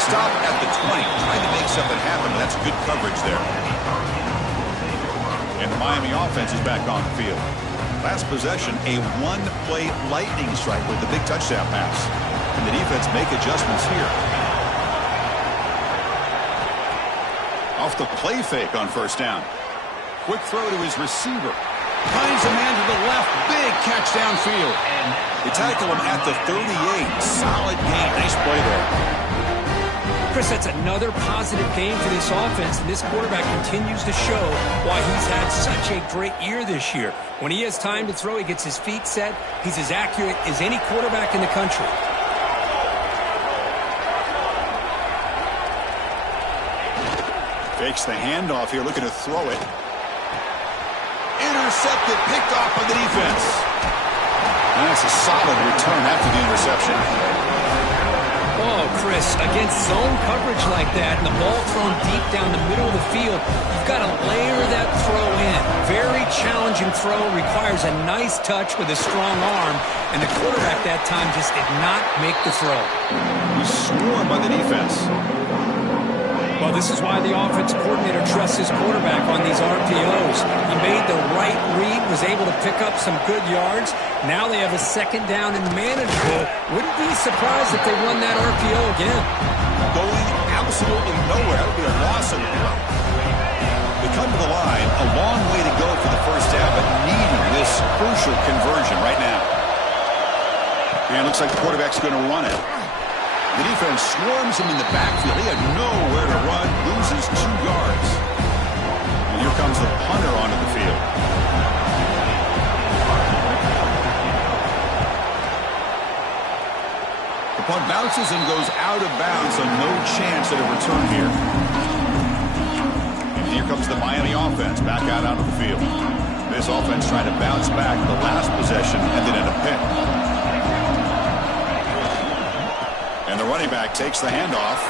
stopped at the 20, trying to make something happen, but that's good coverage there. And the Miami offense is back on the field. Last possession, a one-play lightning strike with the big touchdown pass. And the defense make adjustments here. Off the play fake on first down. Quick throw to his receiver. Finds a man to the left. Big catch downfield. And they tackle him at the 38. Solid game. Nice play there. Chris, that's another positive game for this offense, and this quarterback continues to show why he's had such a great year this year. When he has time to throw, he gets his feet set. He's as accurate as any quarterback in the country. Fakes the handoff here, looking to throw it. Intercepted, picked off by the defense. And that's a solid return after the interception. Oh, Chris, against zone coverage like that and the ball thrown deep down the middle of the field, you've got to layer that throw in. Very challenging throw, requires a nice touch with a strong arm, and the quarterback that time just did not make the throw. He's swarmed by the defense. Well, this is why the offense coordinator trusts his quarterback on these RPOs. He made the right read, was able to pick up some good yards. Now they have a second down and manageable. Wouldn't be surprised if they run that RPO again. Going absolutely nowhere. That would be a loss of the play. They come to the line. A long way to go for the first down, but needing this crucial conversion right now. And it looks like the quarterback's going to run it. The defense swarms him in the backfield. He had nowhere to run, loses 2 yards. And here comes the punter onto the field. The punt bounces and goes out of bounds, so no chance at a return here. And here comes the Miami offense back out onto the field. This offense trying to bounce back the last possession and then in a pick. And the running back takes the handoff.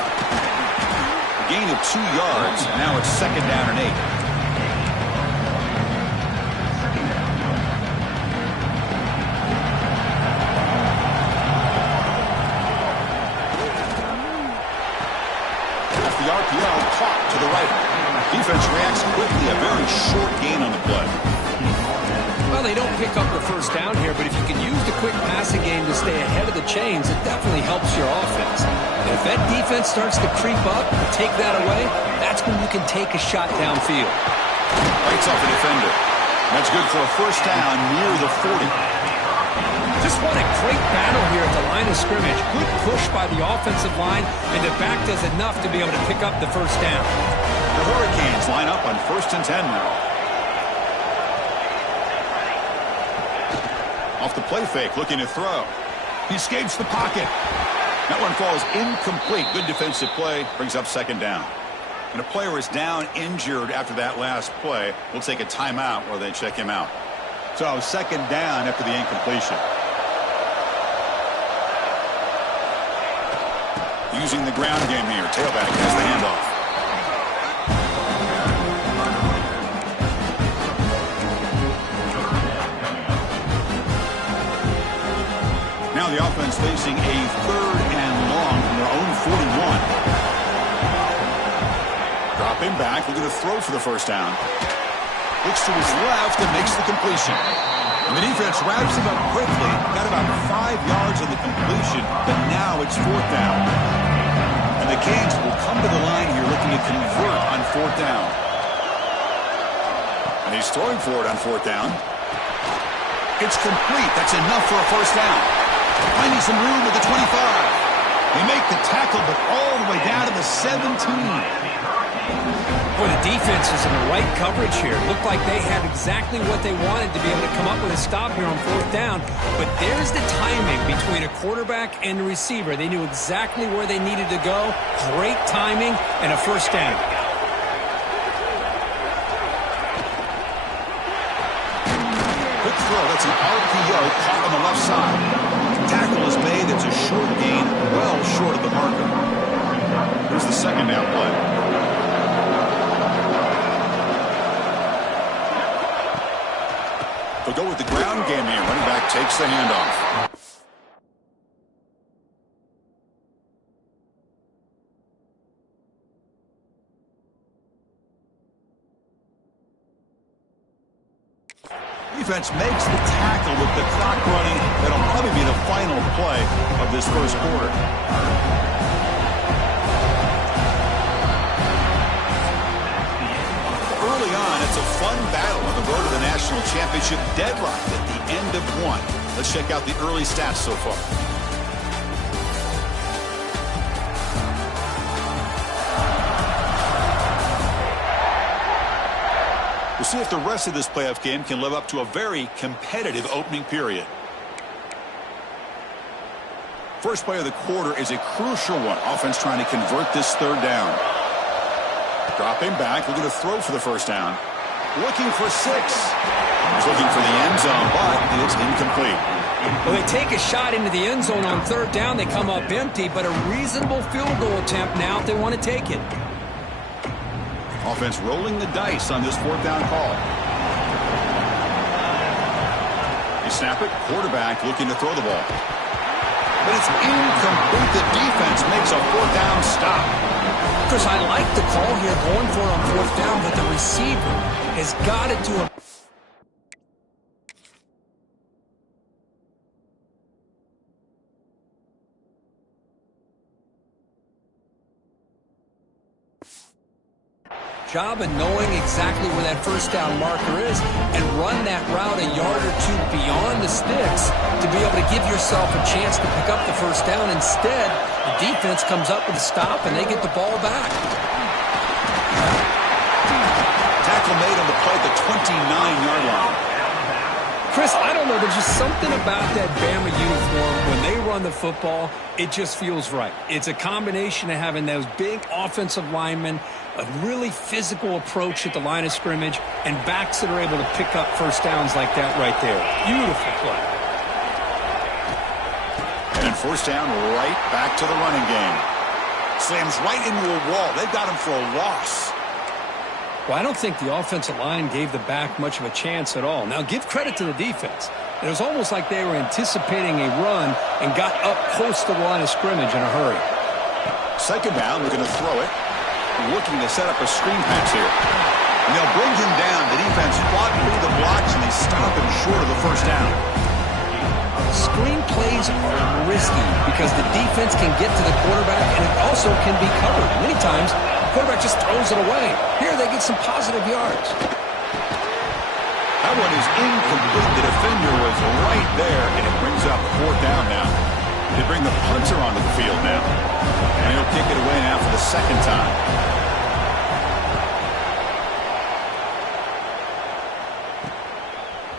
A gain of 2 yards. Now it's second down and 8. Off the RPO, caught to the right. Defense reacts quickly. A very short gain on the play. Well, they don't pick up the first down here, but if you can use the quick passing game to stay ahead of the chains, it definitely helps your offense. And if that defense starts to creep up and take that away, that's when you can take a shot downfield. Bites off a defender. That's good for a first down near the 40. Just what a great battle here at the line of scrimmage. Good push by the offensive line, and the back does enough to be able to pick up the first down. The Hurricanes line up on 1st and 10 now. Off the play fake, looking to throw. He escapes the pocket. That one falls incomplete. Good defensive play, brings up second down. And a player is down injured after that last play. We'll take a timeout while they check him out. So second down after the incompletion. Using the ground game here. Tailback has the handoff. Now the offense facing a 3rd and long from their own 41. Dropping back, looking to throw for the first down. Looks to his left and makes the completion. And the defense wraps him up quickly. Got about 5 yards on the completion, but now it's 4th down. And the Canes will come to the line here looking to convert on 4th down. And he's throwing for it on 4th down. It's complete. That's enough for a first down. Finding some room at the 25. They make the tackle, but all the way down to the 17. Boy, the defense is in the right coverage here. Looked like they had exactly what they wanted to be able to come up with a stop here on 4th down. But there's the timing between a quarterback and the receiver. They knew exactly where they needed to go. Great timing and a first down. Quick throw. That's an RPO caught on the left side. Tackle is made. It's a short gain, well short of the marker. Here's the second down play. They'll go with the ground game here. Running back takes the handoff. Defense makes the tackle with the clock running. That'll probably be the final play of this first quarter. Early on, it's a fun battle on the road to the national championship, deadlocked at the end of one. Let's check out the early stats so far. We'll see if the rest of this playoff game can live up to a very competitive opening period. First play of the quarter is a crucial one. Offense trying to convert this third down. Dropping back, looking to throw for the first down. Looking for 6. He's looking for the end zone, but it's incomplete. Well, they take a shot into the end zone on third down. They come up empty, but a reasonable field goal attempt now if they want to take it. Offense rolling the dice on this fourth down call. They snap it. Quarterback looking to throw the ball. But it's incomplete. The defense makes a fourth down stop. Chris, I like the call here going for it on fourth down, but the receiver has got it to a... job of knowing exactly where that first down marker is and run that route a yard or two beyond the sticks to be able to give yourself a chance to pick up the first down. Instead, the defense comes up with a stop and they get the ball back. Tackle made on the play at the 29-yard line. Chris, I don't know. There's just something about that Bama uniform. When they run the football, it just feels right. It's a combination of having those big offensive linemen, a really physical approach at the line of scrimmage, and backs that are able to pick up first downs like that right there. Beautiful play. And first down, right back to the running game. Slams right into a wall. They've got him for a loss. Well, I don't think the offensive line gave the back much of a chance at all. Now, give credit to the defense. It was almost like they were anticipating a run and got up close to the line of scrimmage in a hurry. Second down, we're going to throw it. Looking to set up a screen pass here. And they'll bring him down. The defense fought through the blocks, and they stop him short of the first down. Screen plays are risky because the defense can get to the quarterback, and it also can be covered. Many times, the quarterback just throws it away. Here, they get some positive yards. That one is incomplete. The defender was right there, and it brings up fourth down now. They bring the punter onto the field now. And he'll kick it away now for the second time.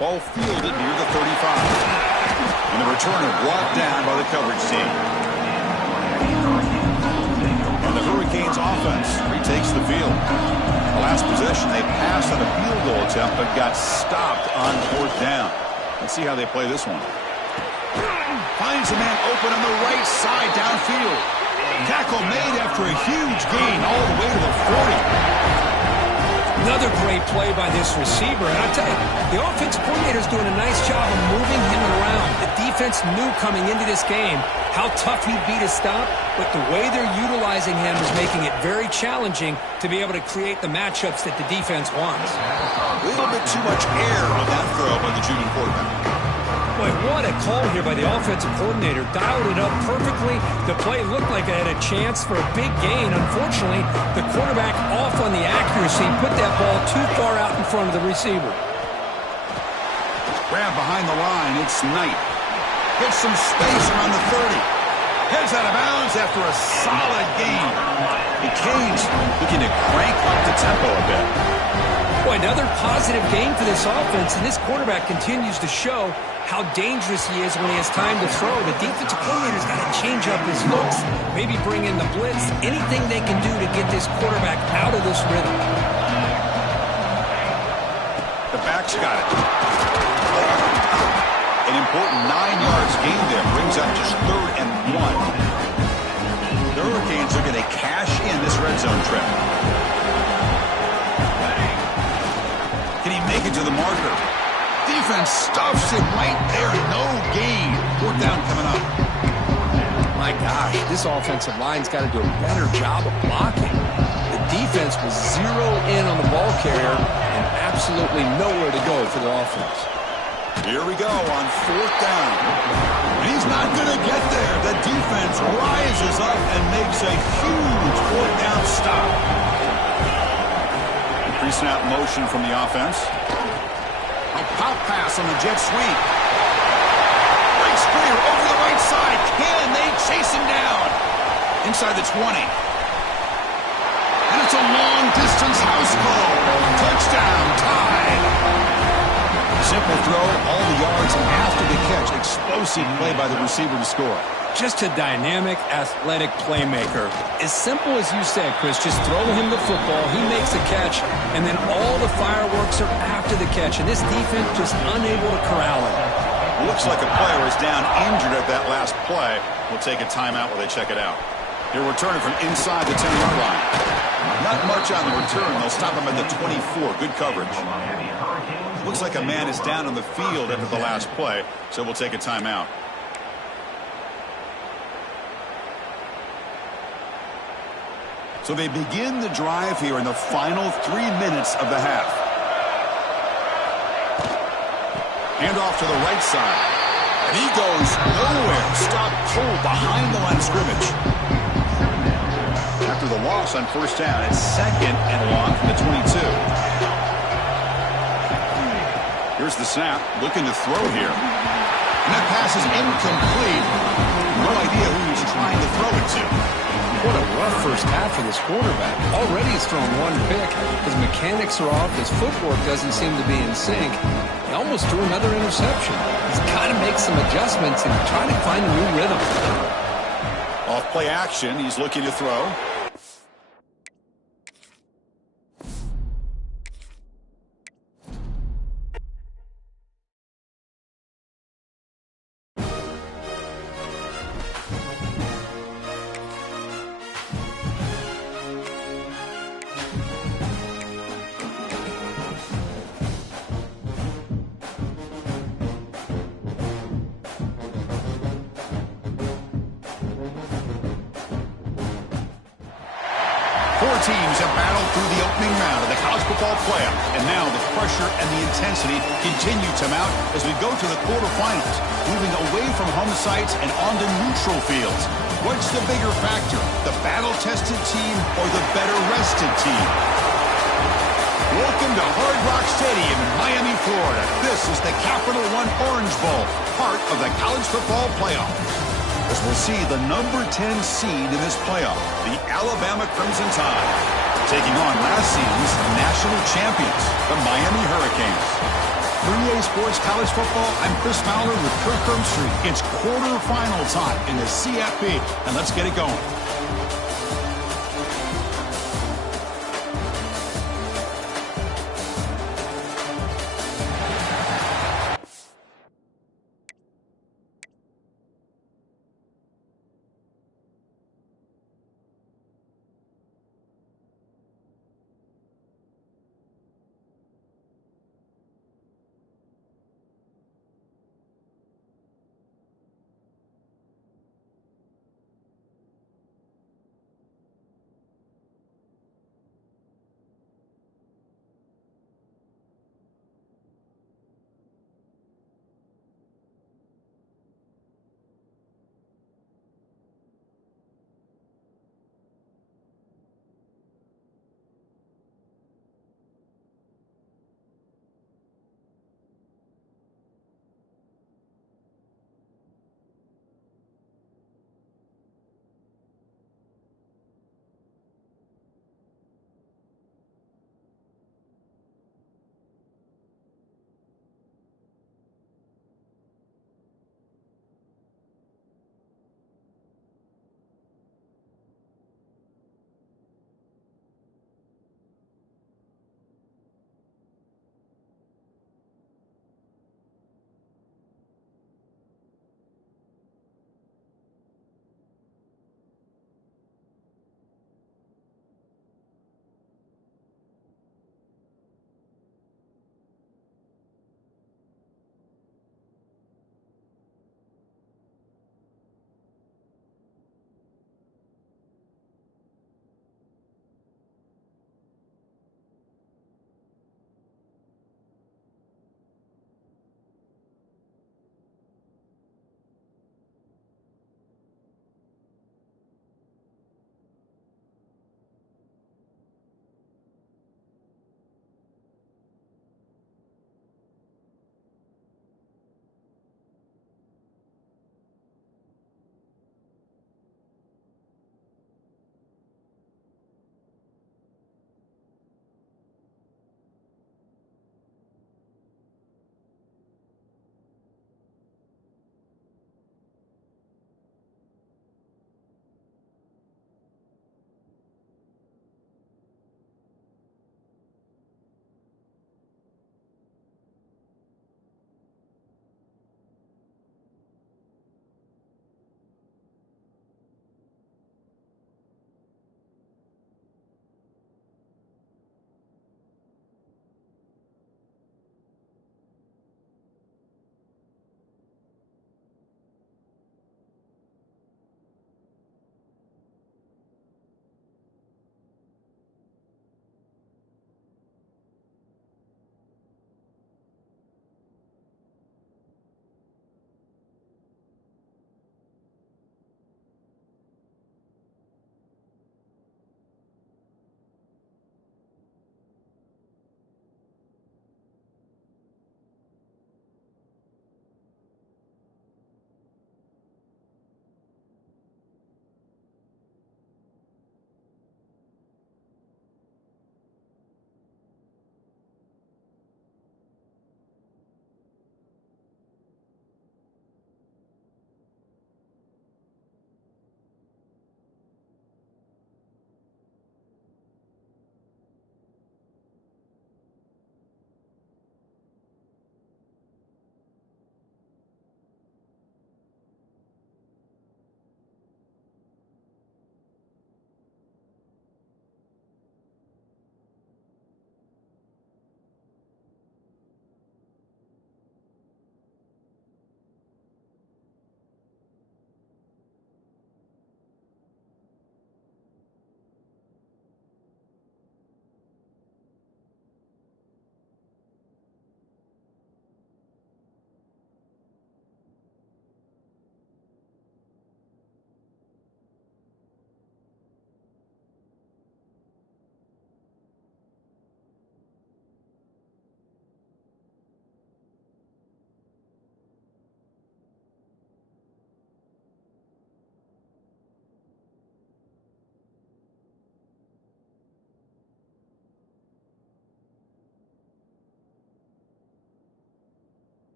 Ball fielded near the 35. And the returner brought down by the coverage team. And the Hurricanes offense retakes the field. The last possession, they passed on a field goal attempt, but got stopped on fourth down. Let's see how they play this one. Finds a man open on the right side downfield. Tackle made after a huge gain all the way to the 40. Another great play by this receiver. And I tell you, the offensive coordinator's doing a nice job of moving him around. The defense knew coming into this game how tough he'd be to stop, but the way they're utilizing him is making it very challenging to be able to create the matchups that the defense wants. A little bit too much air on that throw by the junior quarterback. Boy, what a call here by the offensive coordinator. Dialed it up perfectly. The play looked like it had a chance for a big gain. Unfortunately, the quarterback off on the accuracy, put that ball too far out in front of the receiver. Grab behind the line. It's Knight. Gets some space around the 30. Heads out of bounds after a solid gain. The Canes looking to crank up the tempo a bit. Boy, another positive game for this offense, and this quarterback continues to show how dangerous he is when he has time to throw. The defensive coordinator's got to change up his looks, maybe bring in the blitz, anything they can do to get this quarterback out of this rhythm. The back's got it. An important 9 yards gain there brings up just 3rd and 1. The Hurricanes are going to cash in this red zone trip. Can he make it to the marker? Defense stuffs him right there. No gain. Fourth down coming up. My gosh, this offensive line's got to do a better job of blocking. The defense was 0 in on the ball carrier and absolutely nowhere to go for the offense. Here we go on 4th down. He's not going to get there. The defense rises up and makes a huge 4th down stop. Pre-snap motion from the offense. A pop pass on the jet sweep. Breaks clear over the right side. Can they chase him down? Inside the 20. And it's a long-distance house call. Touchdown, tied. Simple throw, all the yards after the catch. Explosive play by the receiver to score. Just a dynamic, athletic playmaker. As simple as you said, Chris, just throw him the football, he makes a catch, and then all the fireworks are after the catch, and this defense just unable to corral him. Looks like a player is down injured at that last play. We'll take a timeout while they check it out. He'll return it from inside the 10-yard line. Not much on the return. They'll stop him at the 24. Good coverage. Looks like a man is down on the field after the last play, so we'll take a timeout. So they begin the drive here in the final 3 minutes of the half. Hand off to the right side. And he goes nowhere. Stopped cold behind the line of scrimmage. After the loss on 1st down, it's 2nd and long from the 22. Here's the snap. Looking to throw here. And that pass is incomplete. No idea who he's trying to throw it to. What a rough first half for this quarterback. Already he's thrown 1 pick. His mechanics are off. His footwork doesn't seem to be in sync. He almost threw another interception. He's got to make some adjustments and try to find a new rhythm. Off play action. He's looking to throw. Teams have battled through the opening round of the college football playoff, and now the pressure and the intensity continue to mount as we go to the quarterfinals, moving away from home sites and onto neutral fields. What's the bigger factor, the battle-tested team or the better-rested team? Welcome to Hard Rock Stadium in Miami, Florida. This is the Capital One Orange Bowl, part of the college football playoff. As we'll see the number 10 seed in this playoff, the Alabama Crimson Tide, taking on last season's national champions, the Miami Hurricanes. For EA Sports College Football, I'm Chris Fowler with Kirk Herbstreit. It's quarterfinal time in the CFP, and let's get it going.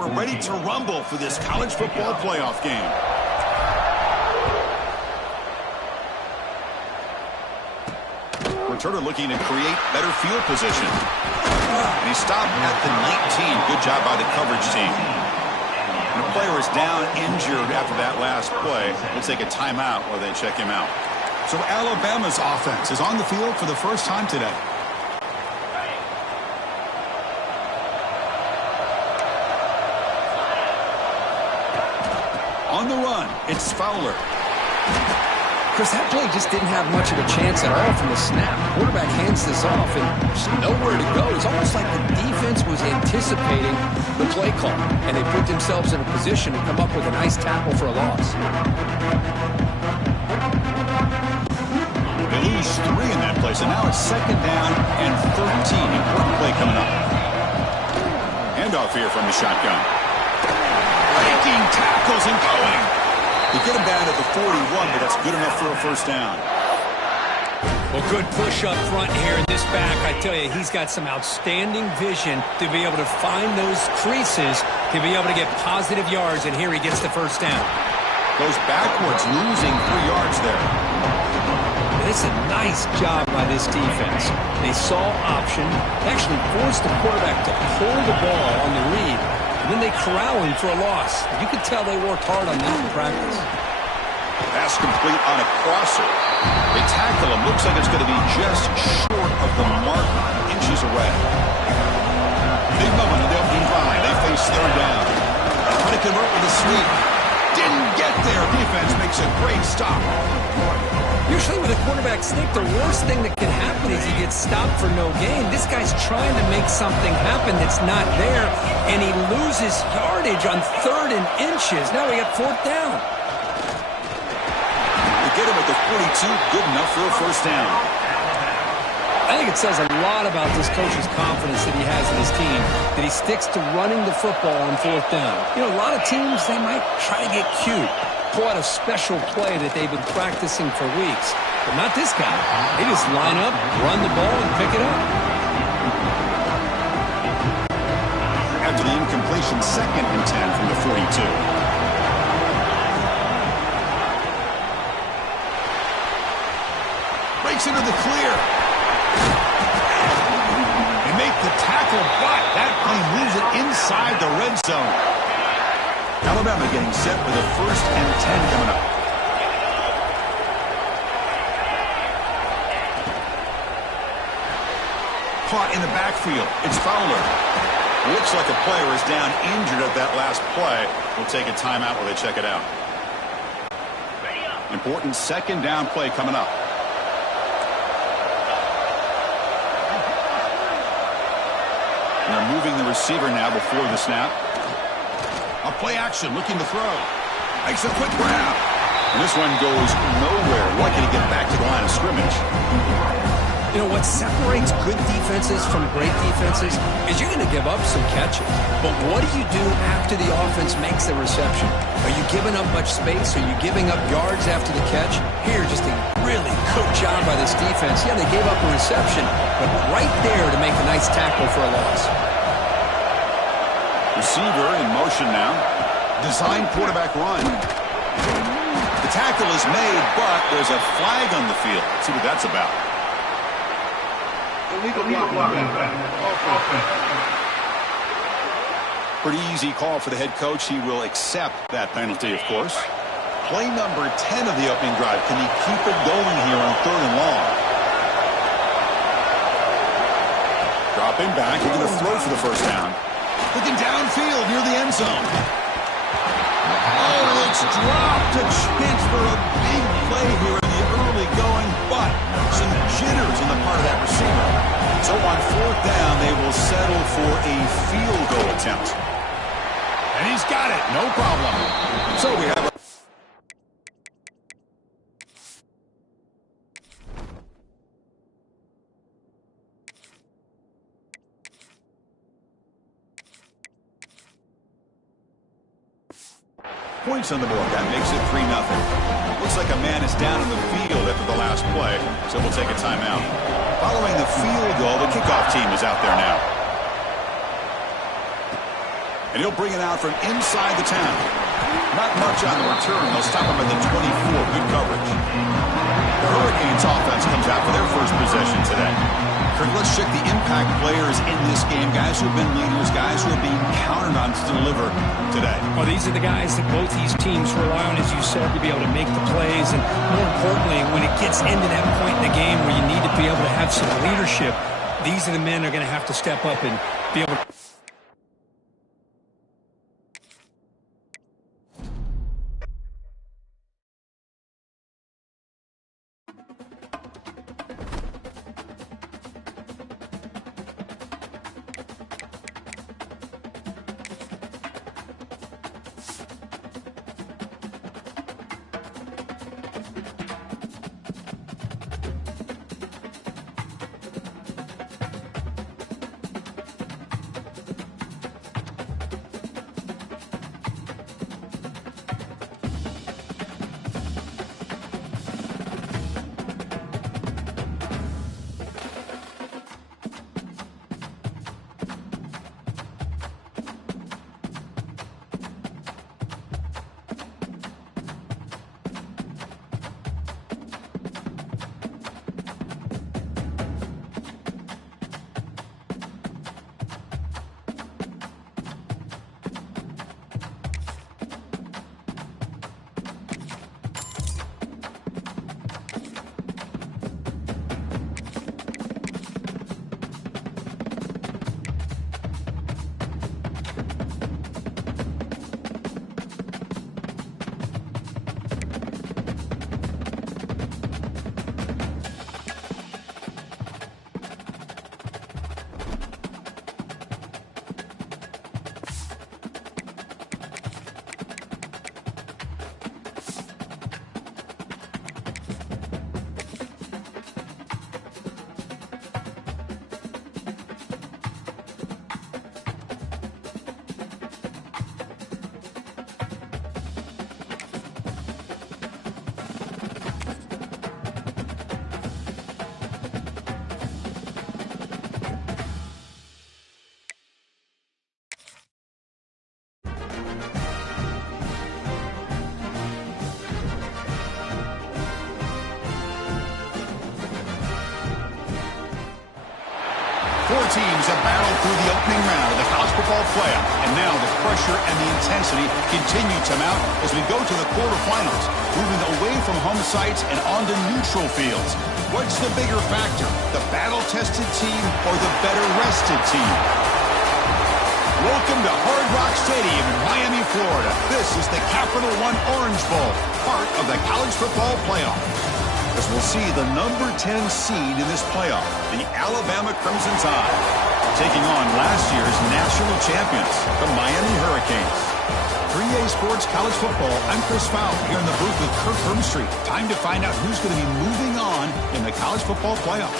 we're ready to rumble for this college football playoff game. Returner looking to create better field position. And he stopped at the 19. Good job by the coverage team. And the player is down injured after that last play. We'll take a timeout while they check him out. So Alabama's offense is on the field for the first time today. On the run, it's Fowler. Chris, that play just didn't have much of a chance at all from the snap. Quarterback hands this off, and there's nowhere to go. It's almost like the defense was anticipating the play call, and they put themselves in a position to come up with a nice tackle for a loss. They lose 3 in that play, so now it's 2nd down and 13. Important play coming up. Handoff here from the shotgun. Breaking tackles and going. They get him down at the 41, but that's good enough for a first down. Well, good push up front here in this back. I tell you, he's got some outstanding vision to be able to find those creases, to be able to get positive yards, and here he gets the first down. Goes backwards, losing 3 yards there. It's a nice job by this defense. They saw option, actually forced the quarterback to pull the ball on the read, and then they corral him for a loss. You could tell they worked hard on that in practice. Pass complete on a crosser. They tackle him. Looks like it's going to be just short of the mark, inches away. Big moment on the opening drive. They face 3rd down. Trying to convert with a sweep. Didn't get there. Defense makes a great stop. Usually with a quarterback sneak, the worst thing that can happen is he gets stopped for no gain. This guy's trying to make something happen that's not there, and he loses yardage on 3rd and inches. Now we got 4th down. They get him at the 42, good enough for a first down. I think it says a lot about this coach's confidence that he has in his team, that he sticks to running the football on 4th down. You know, a lot of teams, they might try to get cute, pull out a special play that they've been practicing for weeks. But not this guy. They just line up, run the ball, and pick it up. After the incompletion, 2nd and 10 from the 42. Breaks into the clear. They make the tackle, but that plane moves it inside the red zone. Alabama getting set for the 1st and 10 coming up. Caught in the backfield. It's Fowler. Looks like a player is down injured at that last play. We'll take a timeout while they check it out. Important 2nd down play coming up. And they're moving the receiver now before the snap. A play action, looking to throw. Makes a quick grab. And this one goes nowhere. Lucky to get back to the line of scrimmage. You know, what separates good defenses from great defenses is you're going to give up some catches. But what do you do after the offense makes the reception? Are you giving up much space? Are you giving up yards after the catch? Here, just a really good job by this defense. Yeah, they gave up a reception, but right there to make a nice tackle for a loss. Receiver in motion now. Design quarterback run. The tackle is made, but there's a flag on the field. Let's see what that's about. Pretty easy call for the head coach. He will accept that penalty, of course. Play number 10 of the opening drive. Can he keep it going here on 3rd and long? Dropping back. He's going to throw for the first down. Looking downfield near the end zone. Oh, it's dropped. A chance for a big play here in the early going, but some jitters on the part of that receiver. So on 4th down, they will settle for a field goal attempt. And he's got it. No problem. So we have points on the board. That makes it 3-0. Looks like a man is down in the field after the last play, so we'll take a timeout. Following the field goal, the kickoff team is out there now. And he'll bring it out from inside the 10. Not much on the return. They'll stop him at the 24. Good coverage. The Hurricanes offense comes out for their first possession today. Kirk, let's check the impact players in this game. Guys who have been leaders, guys who are being counted on to deliver today. Well, these are the guys that both these teams rely on, as you said, to be able to make the plays. And more importantly, when it gets into that point in the game where you need to be able to have some leadership, these are the men that are going to have to step up and be able to. Four teams have battled through the opening round of the college football playoff, and now the pressure and the intensity continue to mount as we go to the quarterfinals, moving away from home sites and onto neutral fields. What's the bigger factor, the battle-tested team or the better-rested team? Welcome to Hard Rock Stadium in Miami, Florida. This is the Capital One Orange Bowl, part of the college football playoff. As we'll see the number 10 seed in this playoff, the Alabama Crimson Tide, taking on last year's national champions, the Miami Hurricanes. 3A Sports College Football, I'm Chris Fowler here in the booth with Kirk Broomstreet. Time to find out who's going to be moving on in the college football playoff.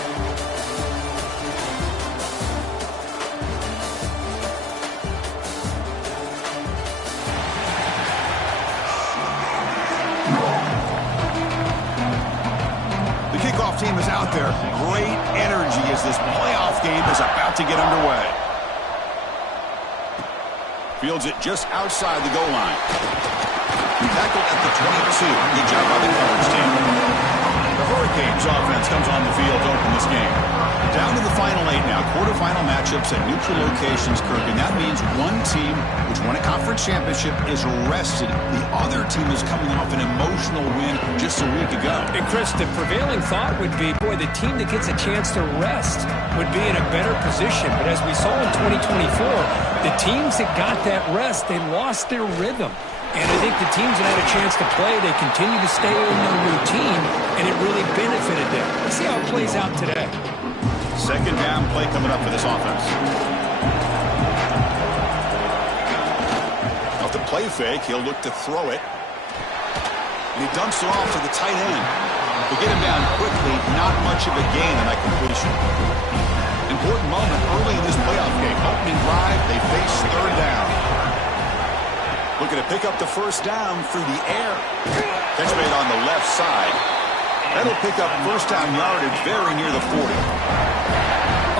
Team is out there. Great energy as this playoff game is about to get underway. Fields it just outside the goal line. Tackled at the 22. Good job by the coverage team. The Hurricanes offense comes on the field to open this game. Down to the final 8 now. Quarterfinal matchups at neutral locations, Kirk, and that means one team which won a conference championship is rested. The other team is coming off an emotional win just a week ago. And Chris, the prevailing thought would be, boy, the team that gets a chance to rest would be in a better position. But as we saw in 2024, the teams that got that rest, they lost their rhythm. And I think the teams that had a chance to play, they continue to stay in their routine, and it really benefited them. Let's see how it plays out today. Second down play coming up for this offense. Off the play fake, he'll look to throw it. And he dumps it off to the tight end. To get him down quickly, not much of a gain on that completion. Important moment early in this playoff game. Opening drive, they face third down. Looking to pick up the first down through the air. Catch made on the left side. That'll pick up first down yardage very near the 40.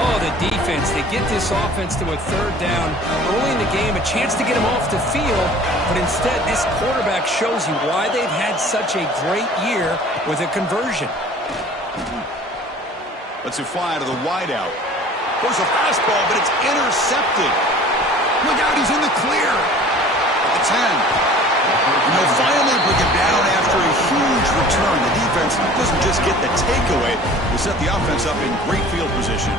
Oh, the defense. They get this offense to a third down early in the game, a chance to get them off the field, but instead this quarterback shows you why they've had such a great year with a conversion. Let's fly to the wideout. There's a fastball, but it's intercepted. Look out, he's in the clear. At the 10. And they'll finally bring him down after a huge return. The defense doesn't just get the takeaway. They set the offense up in great field position.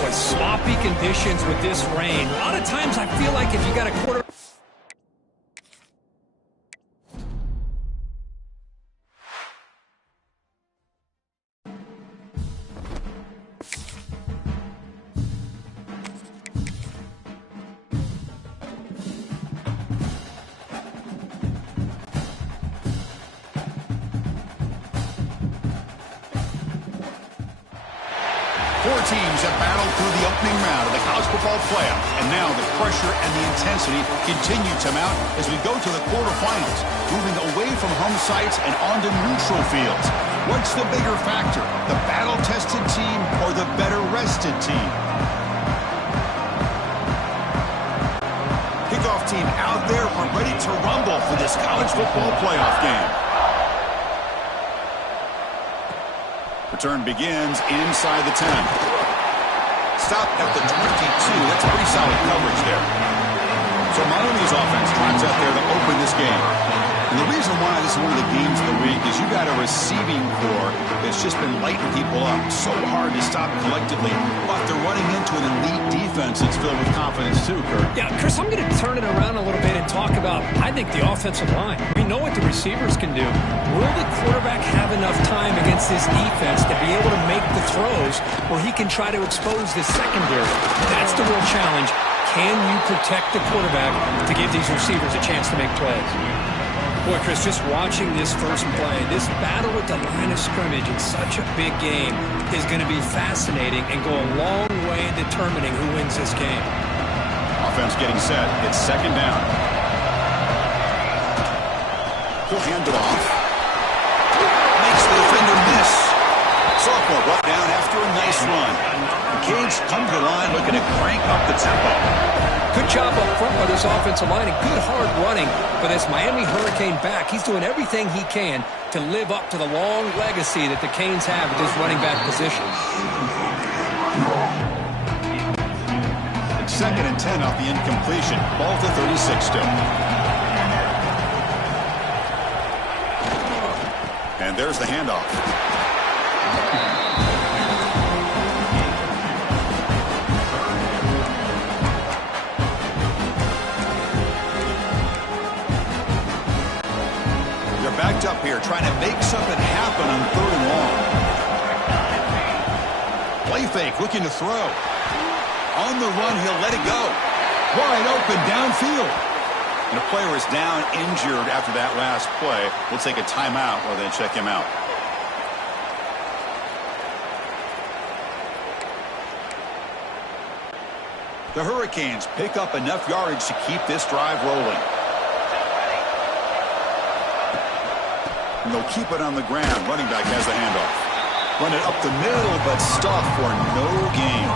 Boy, sloppy conditions with this rain. A lot of times I feel like if you got a quarterback... Four teams have battled through the opening round of the college football playoff, and now the pressure and the intensity continue to mount as we go to the quarterfinals, moving away from home sites and onto neutral fields. What's the bigger factor, the battle-tested team or the better-rested team? Kickoff team out there, we're ready to rumble for this college football playoff game. Return begins inside the 10. Stop at the 22. That's pretty solid coverage there. So Miami's offense drives out there to open this game. And the reason why this is one of the games of the week is you got a receiving core that's just been lighting people up. So hard to stop collectively. But they're running into an elite defense that's filled with confidence too, Kurt. Yeah, Chris, I'm going to turn it around a little bit and talk about, I think, the offensive line. We know what the receivers can do. Will the quarterback have enough time against this defense to be able to make the throws where he can try to expose this secondary? That's the real challenge. Can you protect the quarterback to give these receivers a chance to make plays? Boy, Chris, just watching this first play, this battle at the line of scrimmage in such a big game is going to be fascinating and go a long way in determining who wins this game. Offense getting set. It's second down. He'll hand it off. Makes the defender miss. Sophomore brought down after a nice run. The Canes come to the line looking to crank up the tempo. Good job up front by this offensive line and good hard running for this Miami Hurricane back. He's doing everything he can to live up to the long legacy that the Canes have at this running back position. It's 2nd and 10 off the incompletion. Ball to 36 still. And there's the handoff. Backed up here, trying to make something happen on 3rd and long. Play fake, looking to throw. On the run, he'll let it go. Wide open downfield. And the player is down, injured after that last play. We'll take a timeout while they check him out. The Hurricanes pick up enough yardage to keep this drive rolling. And they'll keep it on the ground. Running back has the handoff. Run it up the middle, but stuffed for no gain.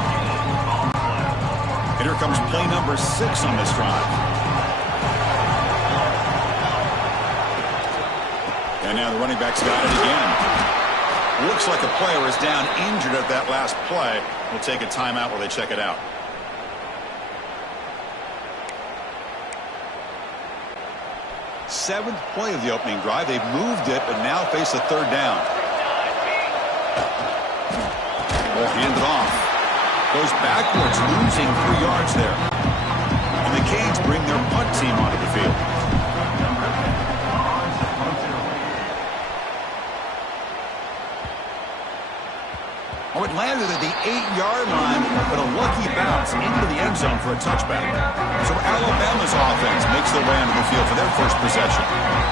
And here comes play number 6 on this drive. And now the running back's got it again. Looks like a player is down injured at that last play. We'll take a timeout while they check it out. Seventh play of the opening drive. They've moved it, but now face a 3rd down. Ball handed off. Goes backwards, losing 3 yards there. And the Canes bring their punt team onto the field. Oh, it landed at the 8-yard line, but a lucky bounce into the end zone for a touchback. So Alabama's offense makes their way onto the field for their first possession.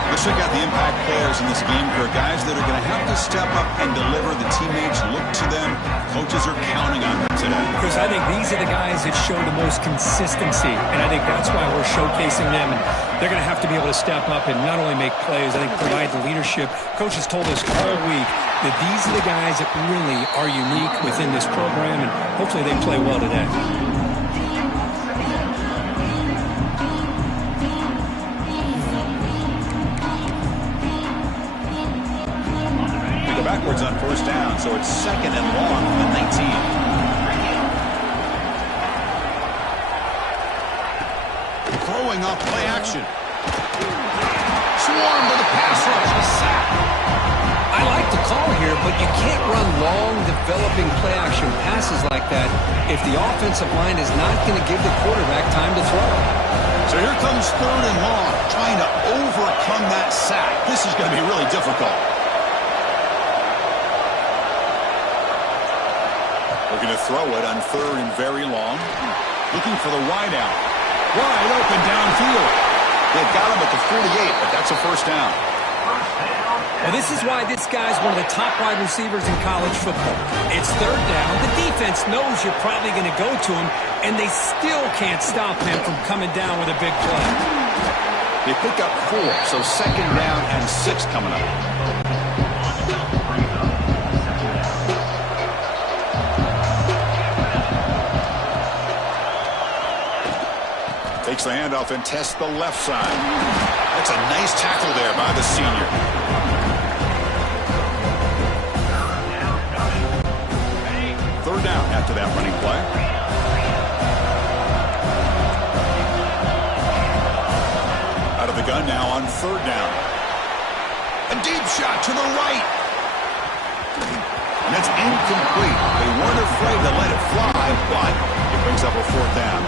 Let's check out the impact players in this game. For guys that are going to have to step up and deliver. The teammates look to them. Coaches are counting on them today. Chris, I think these are the guys that show the most consistency, and I think that's why we're showcasing them. And they're going to have to be able to step up and not only make plays, I think provide the leadership. Coach has told us all week that these are the guys that really are unique within this program, and hopefully they play well today. Backwards on first down, so it's 2nd and long from the 19. Throwing off play action. Swarmed with a pass rush. A sack. I like the call here, but you can't run long, developing play action passes like that if the offensive line is not going to give the quarterback time to throw. So here comes 3rd and long, trying to overcome that sack. This is going to be really difficult. Looking to throw it on 3rd and very long. Looking for the wide out. Wide open downfield. They've got him at the 48, but that's a first down. Well, this is why this guy's one of the top wide receivers in college football. It's 3rd down. The defense knows you're probably going to go to him, and they still can't stop him from coming down with a big play. They pick up 4, so 2nd down and 6 coming up. Takes the handoff and tests the left side. That's a nice tackle there by the senior. Third down after that running play. Out of the gun now on 3rd down. A deep shot to the right. And that's incomplete. They weren't afraid to let it fly, but it brings up a 4th down.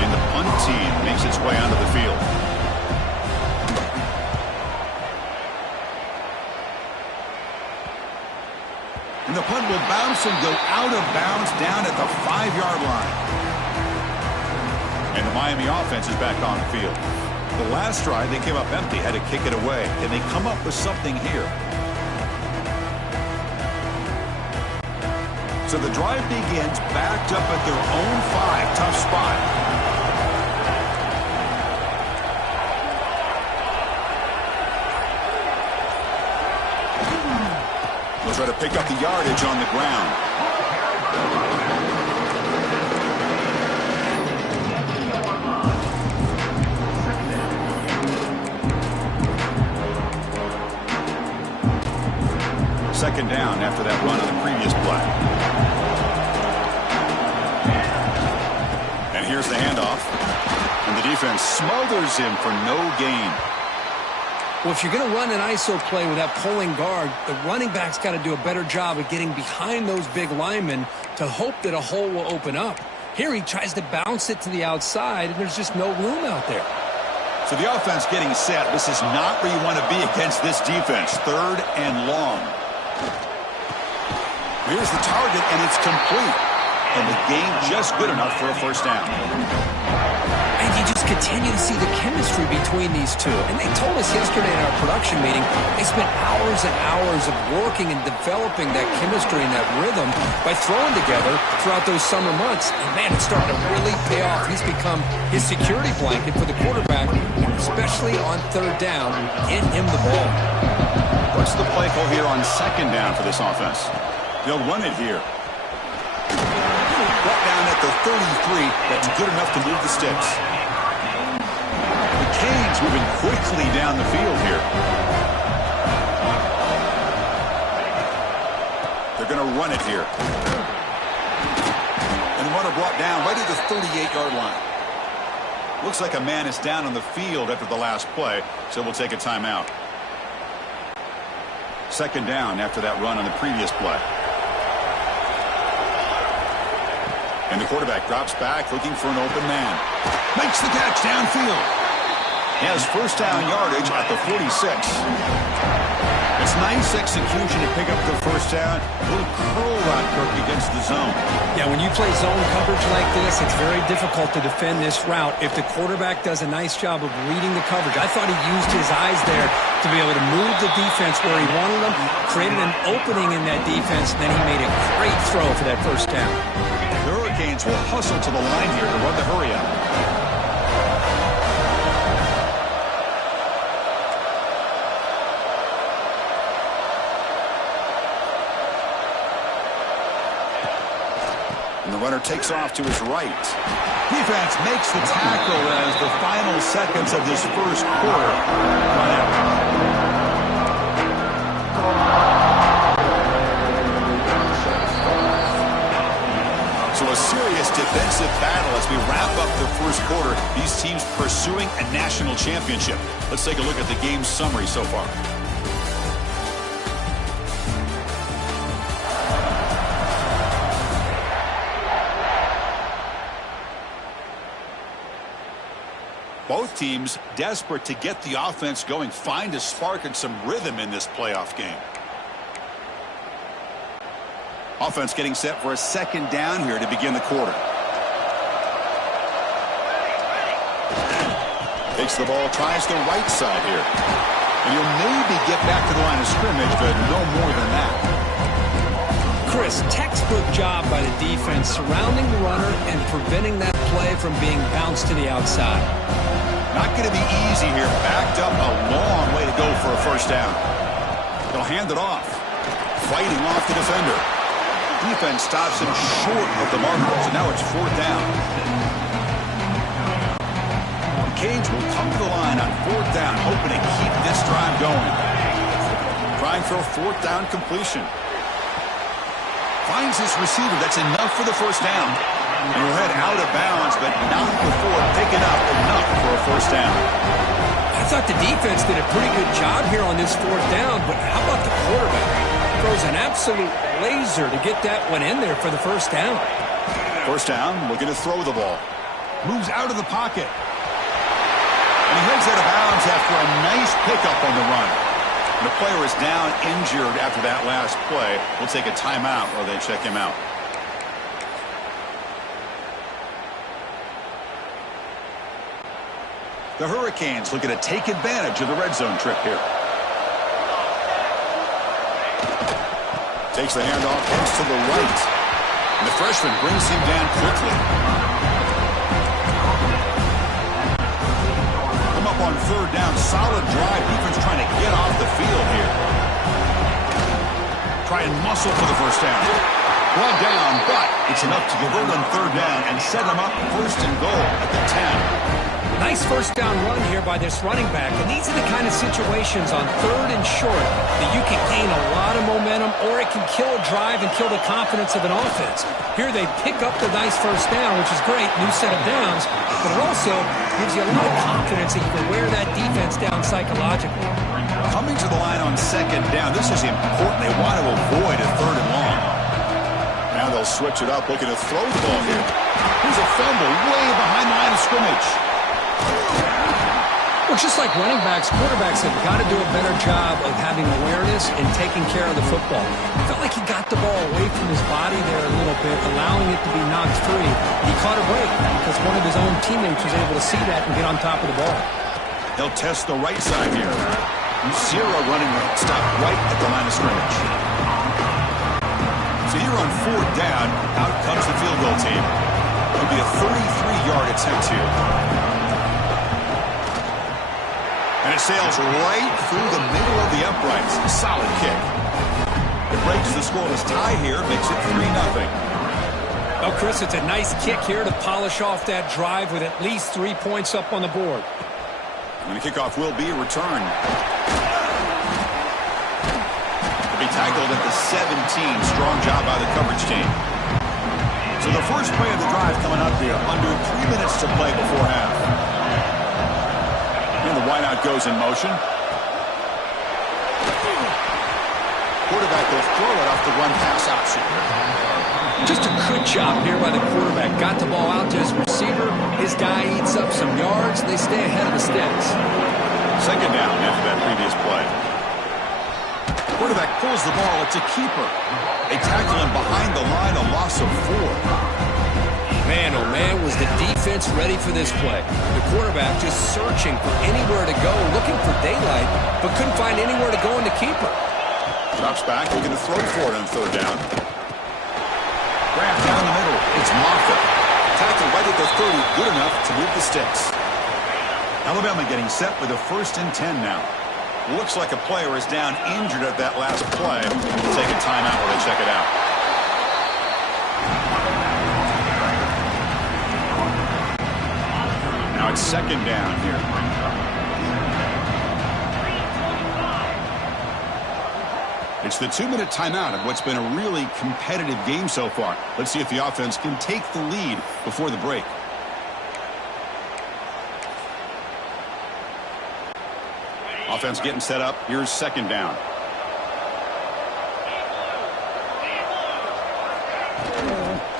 And the punt team makes its way onto the field. And the punt will bounce and go out of bounds down at the 5-yard line. And the Miami offense is back on the field. The last drive, they came up empty, had to kick it away. And they come up with something here. So the drive begins backed up at their own 5. Tough spot. They'll try to pick up the yardage on the ground. Second down after that run on the previous play. And here's the handoff. And the defense smothers him for no gain. Well, if you're going to run an ISO play with that pulling guard, the running back's got to do a better job of getting behind those big linemen to hope that a hole will open up. Here he tries to bounce it to the outside, and there's just no room out there. So the offense getting set. This is not where you want to be against this defense. 3rd and long. Here's the target, and it's complete. And the game just good enough for a first down. And you just continue to see the chemistry between these two. And they told us yesterday in our production meeting, they spent hours and hours of working and developing that chemistry and that rhythm by throwing together throughout those summer months. And, man, it's starting to really pay off. He's become his security blanket for the quarterback, especially on 3rd down. Get him the ball. What's the play call here on 2nd down for this offense? They'll run it here. Brought down at the 33. That's good enough to move the sticks. The Canes moving quickly down the field here. They're going to run it here. And the runner brought down right at the 38-yard line. Looks like a man is down on the field after the last play, so we'll take a timeout. 2nd down after that run on the previous play. And the quarterback drops back looking for an open man. Makes the catch downfield. He has first down yardage at the 46. It's nice execution to pick up the first down. A little curl route, Kirk, against the zone. Yeah, when you play zone coverage like this, it's very difficult to defend this route if the quarterback does a nice job of reading the coverage. I thought he used his eyes there to be able to move the defense where he wanted them, created an opening in that defense, and then he made a great throw for that first down. The Hurricanes will hustle to the line here to run the hurry up. And the runner takes off to his right. Defense makes the tackle as the final seconds of this first quarter run out. So a serious defensive battle as we wrap up the first quarter. These teams pursuing a national championship. Let's take a look at the game summary so far. Both teams desperate to get the offense going, find a spark and some rhythm in this playoff game. Offense getting set for a second down here to begin the quarter. Takes the ball, tries the right side here. And you'll maybe get back to the line of scrimmage, but no more than that. Chris, textbook job by the defense surrounding the runner and preventing that play from being bounced to the outside. Not going to be easy here. Backed up a long way to go for a first down. They'll hand it off. Fighting off the defender. Defense stops him short of the marker, so now it's fourth down. Canes will come to the line on fourth down, hoping to keep this drive going. Trying for a fourth down completion. Finds his receiver. That's enough for the first down. And he'll head out of bounds, but not before picking up enough for a first down. I thought the defense did a pretty good job here on this fourth down, but how about the quarterback? Throws an absolute laser to get that one in there for the first down. First down, looking to throw the ball. Moves out of the pocket. And he heads out of bounds after a nice pickup on the run. And the player is down injured after that last play. We'll take a timeout while they check him out. The Hurricanes looking to take advantage of the red zone trip here. Takes the handoff, heads to the right. And the freshman brings him down quickly. Come up on third down. Solid drive. Defense trying to get off the field here. Try and muscle for the first down. Brought down, but it's enough to convert on third down and set them up first and goal at the 10. Nice first down run here by this running back. And these are the kind of situations on third and short that you can gain a lot of momentum, or it can kill a drive and kill the confidence of an offense. Here they pick up the nice first down, which is great, new set of downs, but it also gives you a lot of confidence that you can wear that defense down psychologically. Coming to the line on second down, this is important. They want to avoid a third and long. Now they'll switch it up, looking to throw the ball here. Here's a fumble way behind the line of scrimmage. Well, just like running backs, quarterbacks have got to do a better job of having awareness and taking care of the football. I felt like he got the ball away from his body there a little bit, allowing it to be knocked free. He caught a break because one of his own teammates was able to see that and get on top of the ball. They'll test the right side here. Zero running stop right at the line of scrimmage. So here on fourth down, out comes the field goal team. It'll be a 33-yard attempt here. And it sails right through the middle of the uprights. Solid kick. It breaks the scoreless tie here, makes it 3-0. Well, Chris, it's a nice kick here to polish off that drive with at least 3 points up on the board. And the kickoff will be a return. It'll be tackled at the 17. Strong job by the coverage team. So the first play of the drive coming up here. Under 3 minutes to play before half. And the wideout goes in motion. Quarterback will throw it off the run-pass option. Just a good job here by the quarterback. Got the ball out to his receiver. His guy eats up some yards. They stay ahead of the sticks. Second down after that previous play. Quarterback pulls the ball. It's a keeper. They tackle him behind the line, a loss of 4. Man, oh man, was the defense ready for this play. The quarterback just searching for anywhere to go, looking for daylight, but couldn't find anywhere to go in the keeper. Drops back, looking to throw for it on 3rd down. Grab down the middle. It's Moffitt. Tackle right at the 30, good enough to move the sticks. Alabama getting set with a 1st and 10 now. Looks like a player is down injured at that last play. We'll take a timeout while they check it out. Now it's 2nd down here. It's the 2-minute timeout of what's been a really competitive game so far. Let's see if the offense can take the lead before the break. Offense getting set up. Here's 2nd down.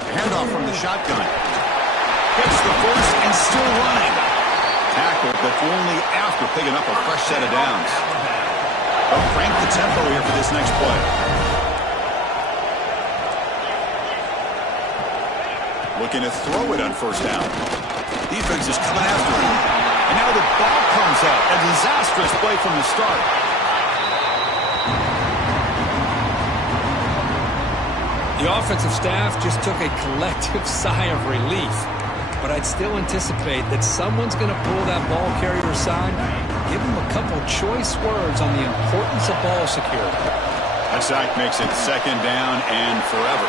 Handoff from the shotgun. Hits the first and still running. Tackled, but only after picking up a fresh set of downs. They'll crank the tempo here for this next play. Looking to throw it on 1st down. Defense is coming after him. And now the ball comes out. A disastrous play from the start. The offensive staff just took a collective sigh of relief. But I'd still anticipate that someone's going to pull that ball carrier aside, give him a couple choice words on the importance of ball security. That sack makes it 2nd down and forever.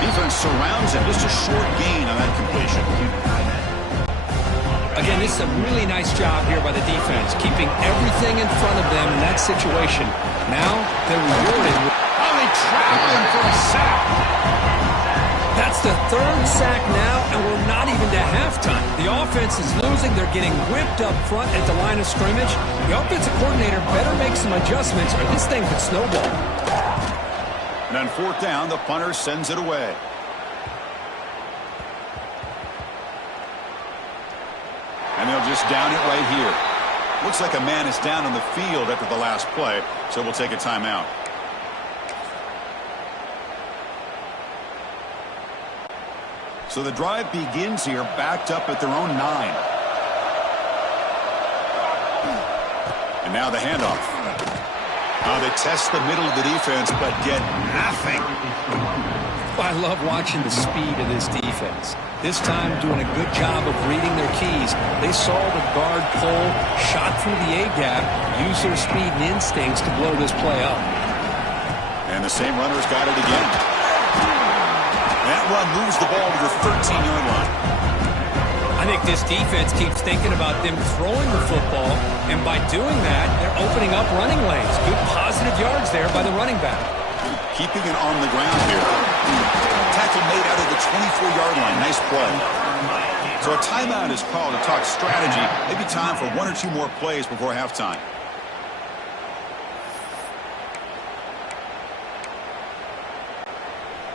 Defense surrounds him. Just a short gain on that completion. Again, this is a really nice job here by the defense, keeping everything in front of them in that situation. Now they're rewarded with... Oh, they trap him for a sack. That's the 3rd sack now, and we're not even to halftime. The offense is losing. They're getting whipped up front at the line of scrimmage. The offensive coordinator better make some adjustments or this thing could snowball. And on 4th down, the punter sends it away. And they'll just down it right here. Looks like a man is down on the field after the last play, so we'll take a timeout. So the drive begins here, backed up at their own 9. And now the handoff. They test the middle of the defense, but get nothing. I love watching the speed of this defense. This time doing a good job of reading their keys. They saw the guard pull, shot through the A-gap, used their speed and instincts to blow this play up. And the same runner's got it again. That run moves the ball to the 13-yard line. I think this defense keeps thinking about them throwing the football, and by doing that, they're opening up running lanes. Good positive yards there by the running back. Keeping it on the ground here. Tackle made out of the 24-yard line. Nice play. So a timeout is called to talk strategy. Maybe time for 1 or 2 more plays before halftime.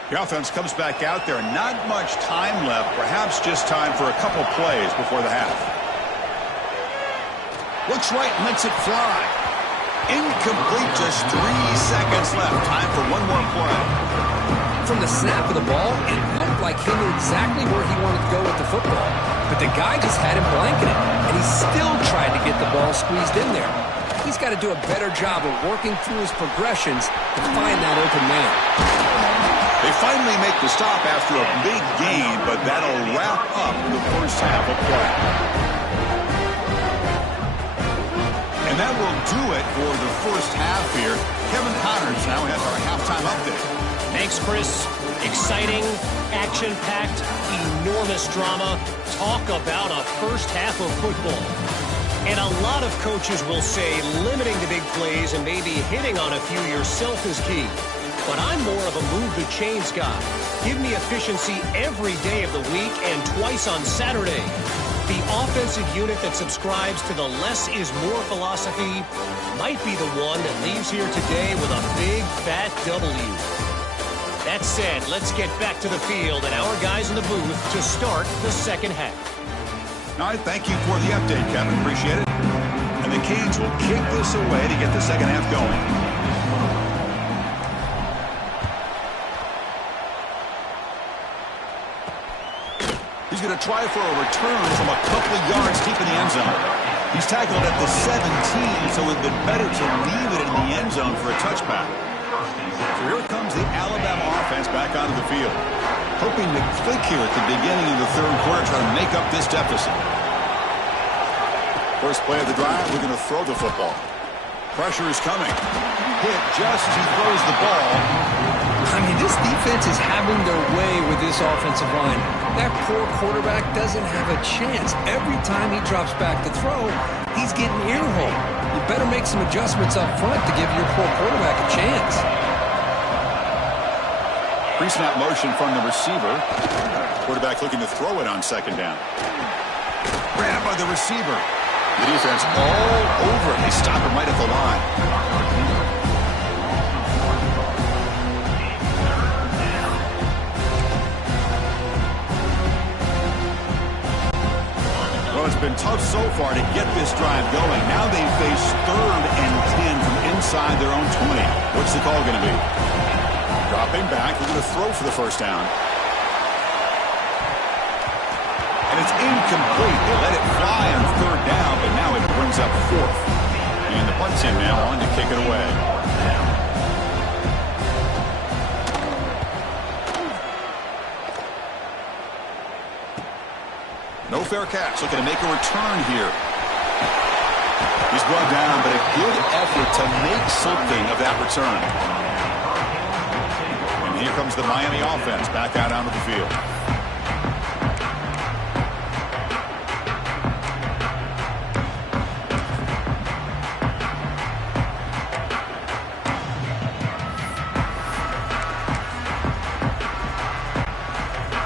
The offense comes back out there. Not much time left. Perhaps just time for a couple plays before the half. Looks right, lets it fly. Incomplete, just 3 seconds left. Time for 1 more play. From the snap of the ball, it looked like he knew exactly where he wanted to go with the football. But the guy just had him blanketed, and he still tried to get the ball squeezed in there. He's got to do a better job of working through his progressions to find that open man. They finally make the stop after a big gain, but that'll wrap up the first half of play. And that will do it for the first half here. Kevin Connors now has our halftime update. Thanks, Chris. Exciting, action-packed, enormous drama. Talk about a first half of football. And a lot of coaches will say limiting the big plays and maybe hitting on a few yourself is key. But I'm more of a move the chains guy. Give me efficiency every day of the week and twice on Saturday. The offensive unit that subscribes to the less is more philosophy might be the one that leaves here today with a big fat W. That said, let's get back to the field and our guys in the booth to start the second half. All right, thank you for the update, Kevin. Appreciate it. And the Canes will kick this away to get the second half going. to try for a return from a couple of yards deep in the end zone. He's tackled at the 17, so it would have been better to leave it in the end zone for a touchback. So here comes the Alabama offense back onto the field, hoping to click here at the beginning of the third quarter, trying to make up this deficit. First play of the drive, we're going to throw the football. Pressure is coming. Hit just as he throws the ball. I mean, this defense is having their way with this offensive line. That poor quarterback doesn't have a chance. Every time he drops back to throw, he's getting earholed. You better make some adjustments up front to give your poor quarterback a chance. Pre-snap motion from the receiver. Quarterback looking to throw it on second down. Grabbed by the receiver. The defense all over it. They stop him right at the line. Well, it's been tough so far to get this drive going. Now they face 3rd and 10 from inside their own 20. What's the call going to be? Dropping back. They're going to throw for the first down. And it's incomplete. They let it fly on 3rd down, but now it brings up 4th. And the punt's in now, on to kick it away. No fair catch. Looking to make a return here. He's brought down, but a good effort to make something of that return. And here comes the Miami offense back out onto the field.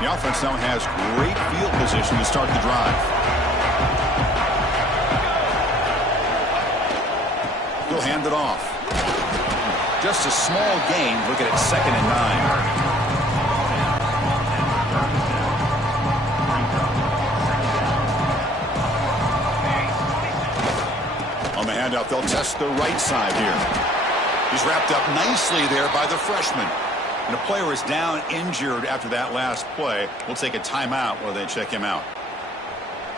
The offense now has great field position to start the drive. He'll hand it off. Just a small gain. Looking at 2nd and 9. On the handoff, they'll test the right side here. He's wrapped up nicely there by the freshman. And the player is down injured after that last play. We'll take a timeout while they check him out.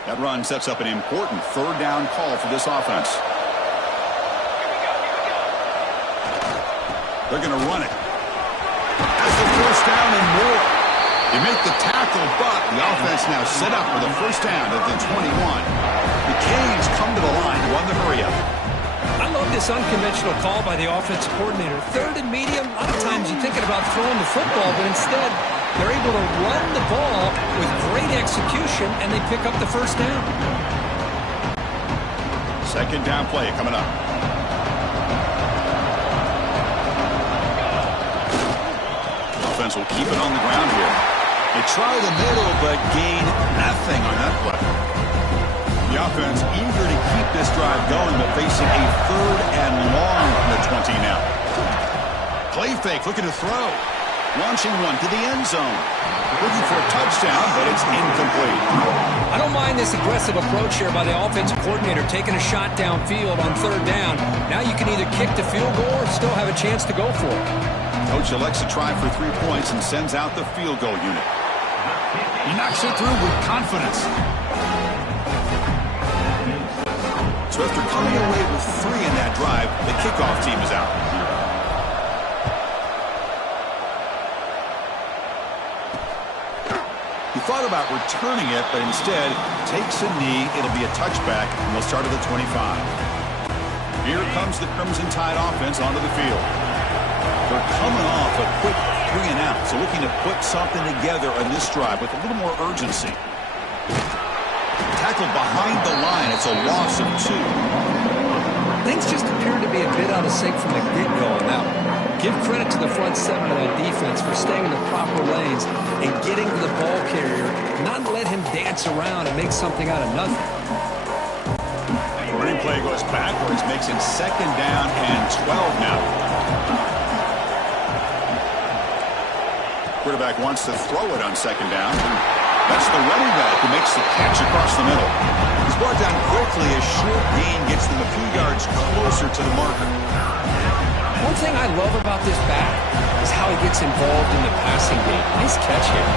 That run sets up an important 3rd down call for this offense. They're going to run it. That's the first down and more. You make the tackle, but the offense now set up for the first down at the 21. The Canes come to the line to run the hurry-up. I love this unconventional call by the offensive coordinator. 3rd and medium, a lot of times you're thinking about throwing the football, but instead they're able to run the ball with great execution, and they pick up the first down. 2nd down play coming up. Offense will keep it on the ground here. They try the middle, but gain nothing on that play. The offense eager to keep this drive going, but facing a 3rd and long from the 20 now. Play fake, looking to throw. Launching one to the end zone. Looking for a touchdown, but it's incomplete. I don't mind this aggressive approach here by the offensive coordinator, taking a shot downfield on 3rd down. Now you can either kick the field goal or still have a chance to go for it. Coach elects to try for 3 points and sends out the field goal unit. He knocks it through with confidence. So after coming away with 3 in that drive, the kickoff team is out. He thought about returning it, but instead takes a knee. It'll be a touchback, and they'll start at the 25. Here comes the Crimson Tide offense onto the field. They're coming off a quick 3 and out, so looking to put something together on this drive with a little more urgency. Tackled behind the line. It's a loss of 2. Things just appear to be a bit out of sync from the get-go on that one. Give credit to the front 7 of that defense for staying in the proper lanes and getting to the ball carrier, not let him dance around and make something out of nothing. Running play goes backwards, makes it 2nd down and 12 now. Quarterback wants to throw it on 2nd down. That's the running back who makes the catch across the middle. He's brought down quickly. A short gain gets them a few yards closer to the marker. One thing I love about this back is how he gets involved in the passing game. Nice catch here.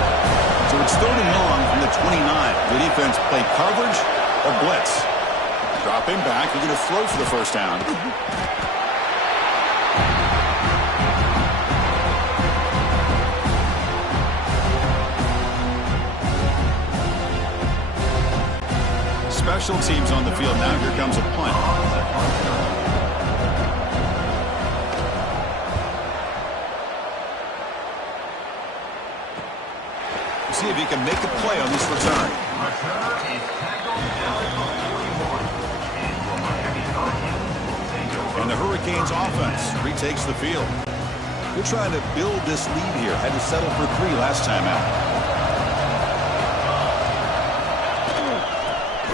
So it's 3rd and long from the 29. The defense play coverage or blitz. Dropping back. They're going to throw for the first down. Special teams on the field. Now here comes a punt. See if he can make a play on this return. And the Hurricanes offense retakes the field. They're trying to build this lead here. Had to settle for 3 last time out.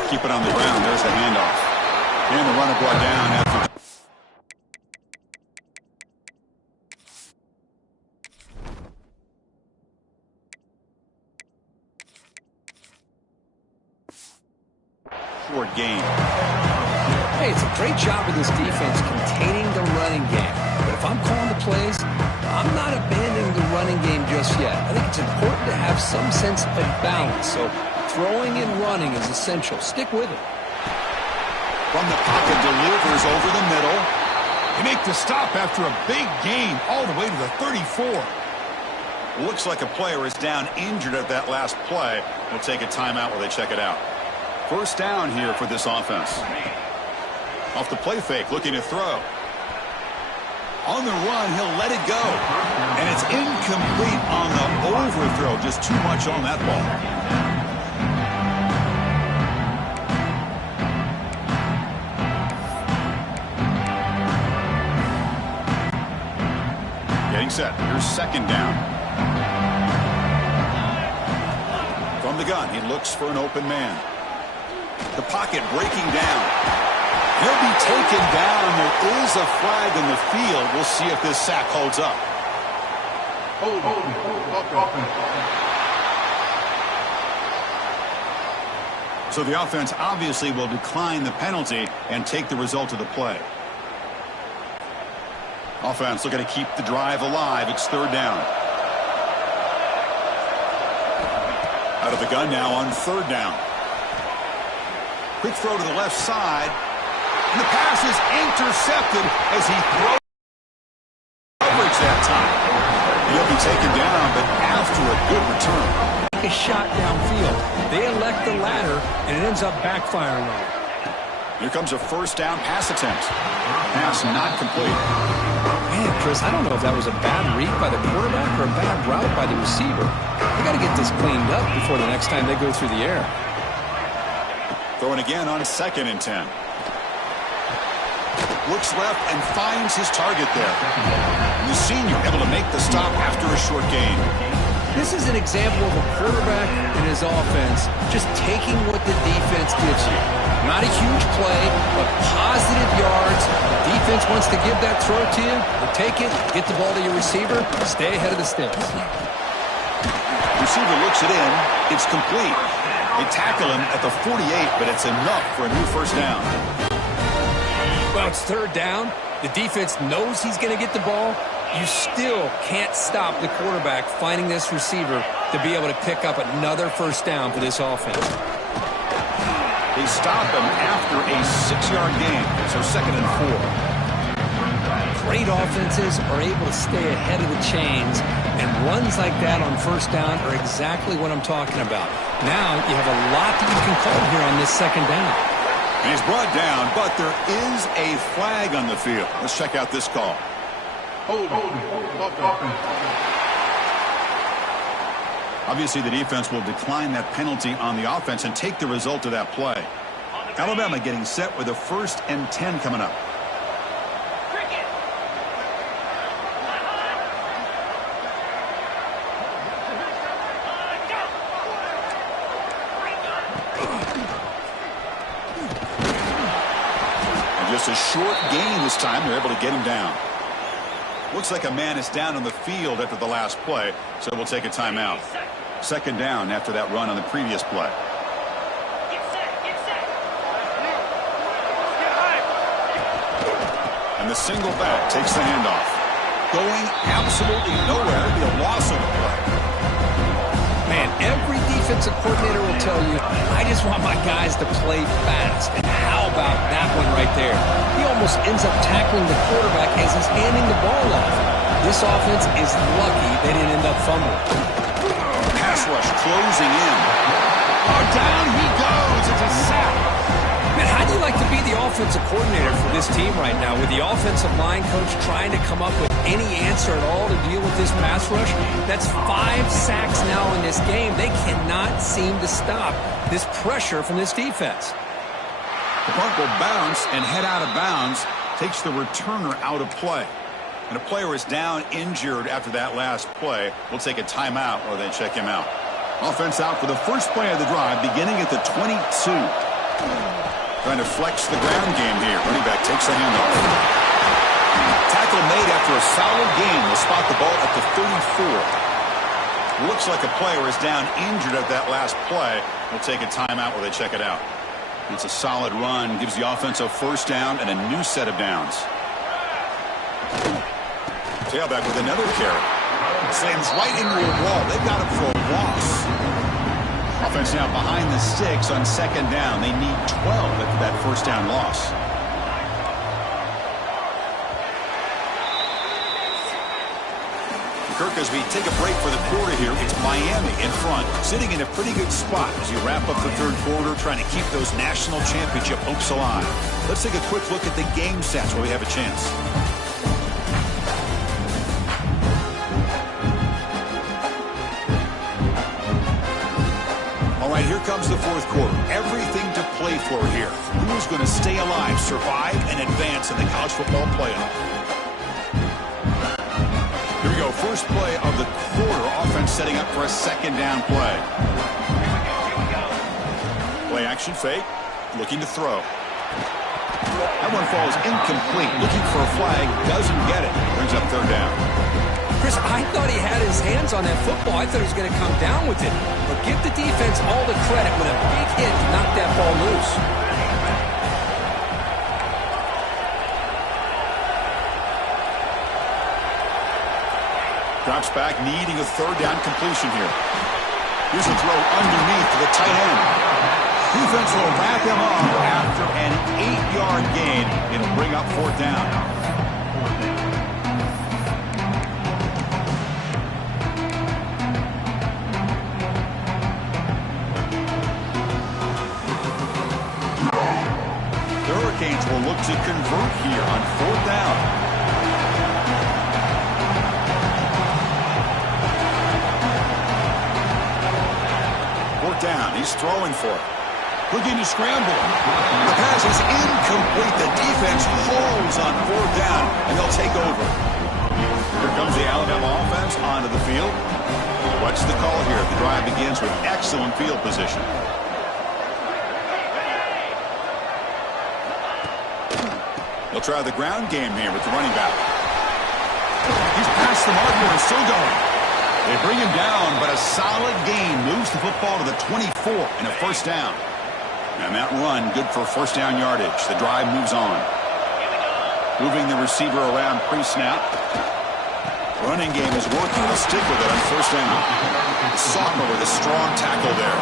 Keep it on the ground. There's the handoff. And the runner brought down after. Short game. Hey, it's a great job of this defense containing the running game. But if I'm calling the plays, I'm not abandoning the running game just yet. I think it's important to have some sense of balance. So throwing and running is essential. Stick with it. From the pocket, delivers over the middle. They make the stop after a big gain all the way to the 34. Looks like a player is down injured at that last play. We'll take a timeout while they check it out. First down here for this offense. Off the play fake, looking to throw. On the run, he'll let it go. And it's incomplete on the overthrow. Just too much on that ball. Getting set. Here's 2nd down. From the gun, he looks for an open man. The pocket breaking down. He'll be taken down. There is a flag in the field. We'll see if this sack holds up. So the offense obviously will decline the penalty and take the result of the play. Offense looking to keep the drive alive. It's 3rd down. Out of the gun now on 3rd down. Quick throw to the left side. And the pass is intercepted as he throws coverage that time. He'll be taken down, but after a good return. A shot downfield. They elect the latter, and it ends up backfiring on them. Here comes a 1st down pass attempt. Pass not complete. Man, Chris, I don't know if that was a bad read by the quarterback or a bad route by the receiver. They got to get this cleaned up before the next time they go through the air. Throwing again on 2nd and 10. Looks left and finds his target there. The senior able to make the stop after a short gain. This is an example of a quarterback and his offense just taking what the defense gives you. Not a huge play, but positive yards. The defense wants to give that throw to you. You take it, get the ball to your receiver, stay ahead of the sticks. Receiver looks it in. It's complete. They tackle him at the 48, but it's enough for a new 1st down. Well, it's 3rd down. The defense knows he's going to get the ball. You still can't stop the quarterback finding this receiver to be able to pick up another 1st down for this offense. They stop him after a 6-yard gain, so 2nd and 4. Great offenses are able to stay ahead of the chains, and runs like that on 1st down are exactly what I'm talking about. Now you have a lot that you can call here on this 2nd down. And he's brought down, but there is a flag on the field. Let's check out this call. Obviously, the defense will decline that penalty on the offense and take the result of that play. Alabama getting set with a 1st and 10 coming up. And just a short gain this time. They're able to get him down. Looks like a man is down on the field after the last play, so we'll take a timeout. 2nd down after that run on the previous play. And the single back takes the handoff. Going absolutely nowhere. It'll be a loss on the play. Man, every defensive coordinator will tell you, I just want my guys to play fast. And how about that one right there? He almost ends up tackling the quarterback as he's handing the ball off. This offense is lucky they didn't end up fumbling. Pass rush closing in. Oh, down he goes. It's a sack. Man, how do you like to be the offensive coordinator for this team right now with the offensive line coach trying to come up with any answer at all to deal with this pass rush? That's 5 sacks now in this game. They cannot seem to stop this pressure from this defense. The punt will bounce and head out of bounds. Takes the returner out of play. And a player is down injured after that last play. We'll take a timeout or then check him out. Offense out for the first play of the drive, beginning at the 22. Trying to flex the ground game here. Running back takes the handoff. Tackle made after a solid gain. Will spot the ball at the 34. Looks like a player is down injured at that last play. We'll take a timeout where they check it out. It's a solid run. Gives the offense a first down and a new set of downs. Tailback with another carry. Slams right into a wall. They've got him for a loss. Offense now behind the sticks on second down. They need 12 after that first down loss. Kirk, as we take a break for the quarter here, it's Miami in front, sitting in a pretty good spot as you wrap up the third quarter, trying to keep those national championship hopes alive. Let's take a quick look at the game stats where we have a chance. All right, here comes the fourth quarter. Everything to play for here. Who's going to stay alive, survive, and advance in the college football playoff? Here we go. First play of the quarter. Offense setting up for a second down play. Play action fake. Looking to throw. That one falls incomplete. Looking for a flag. Doesn't get it. Brings up third down. Chris, I thought he had his hands on that football. I thought he was going to come down with it. But give the defense all the credit when a big hit knocked that ball loose. Drops back, needing a third down completion here. Here's a throw underneath to the tight end. Defense will wrap him up after an 8-yard gain. It'll bring up fourth down. The Hurricanes will look to convert here on fourth down. Down. He's throwing for it. Looking to scramble. The pass is incomplete. The defense holds on fourth down, and they'll take over. Here comes the Alabama offense onto the field. What's the call here? The drive begins with excellent field position. They'll try the ground game here with the running back. He's past the marker and still going. They bring him down, but a solid gain moves the football to the 24 and a first down. And that run, good for first down yardage. The drive moves on. Moving the receiver around pre-snap. Running game is working. They'll stick with it on first down. Sophomore with a strong tackle there.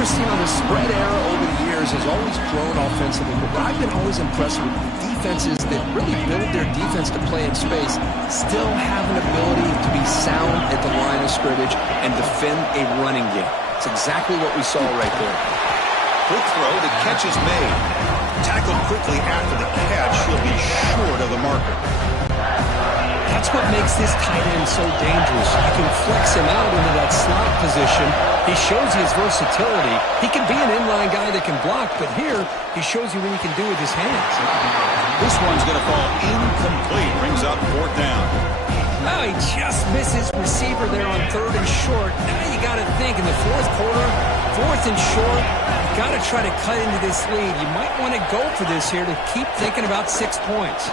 Christine, the spread era over the years has always grown offensively, but what I've been always impressed with the defenses that really build their defense to play in space still have an ability to be sound at the line of scrimmage and defend a running game. It's exactly what we saw right there. Quick throw, the catch is made. Tackled quickly after the catch, he'll be short of the marker. That's what makes this tight end so dangerous. You can flex him out into that slot position. He shows you his versatility. He can be an inline guy that can block, but here he shows you what he can do with his hands. This one's going to fall incomplete. Brings up fourth down. Now he just misses receiver there on third and short. Now you got to think in the fourth quarter, fourth and short, you got to try to cut into this lead. You might want to go for this here to keep thinking about 6 points.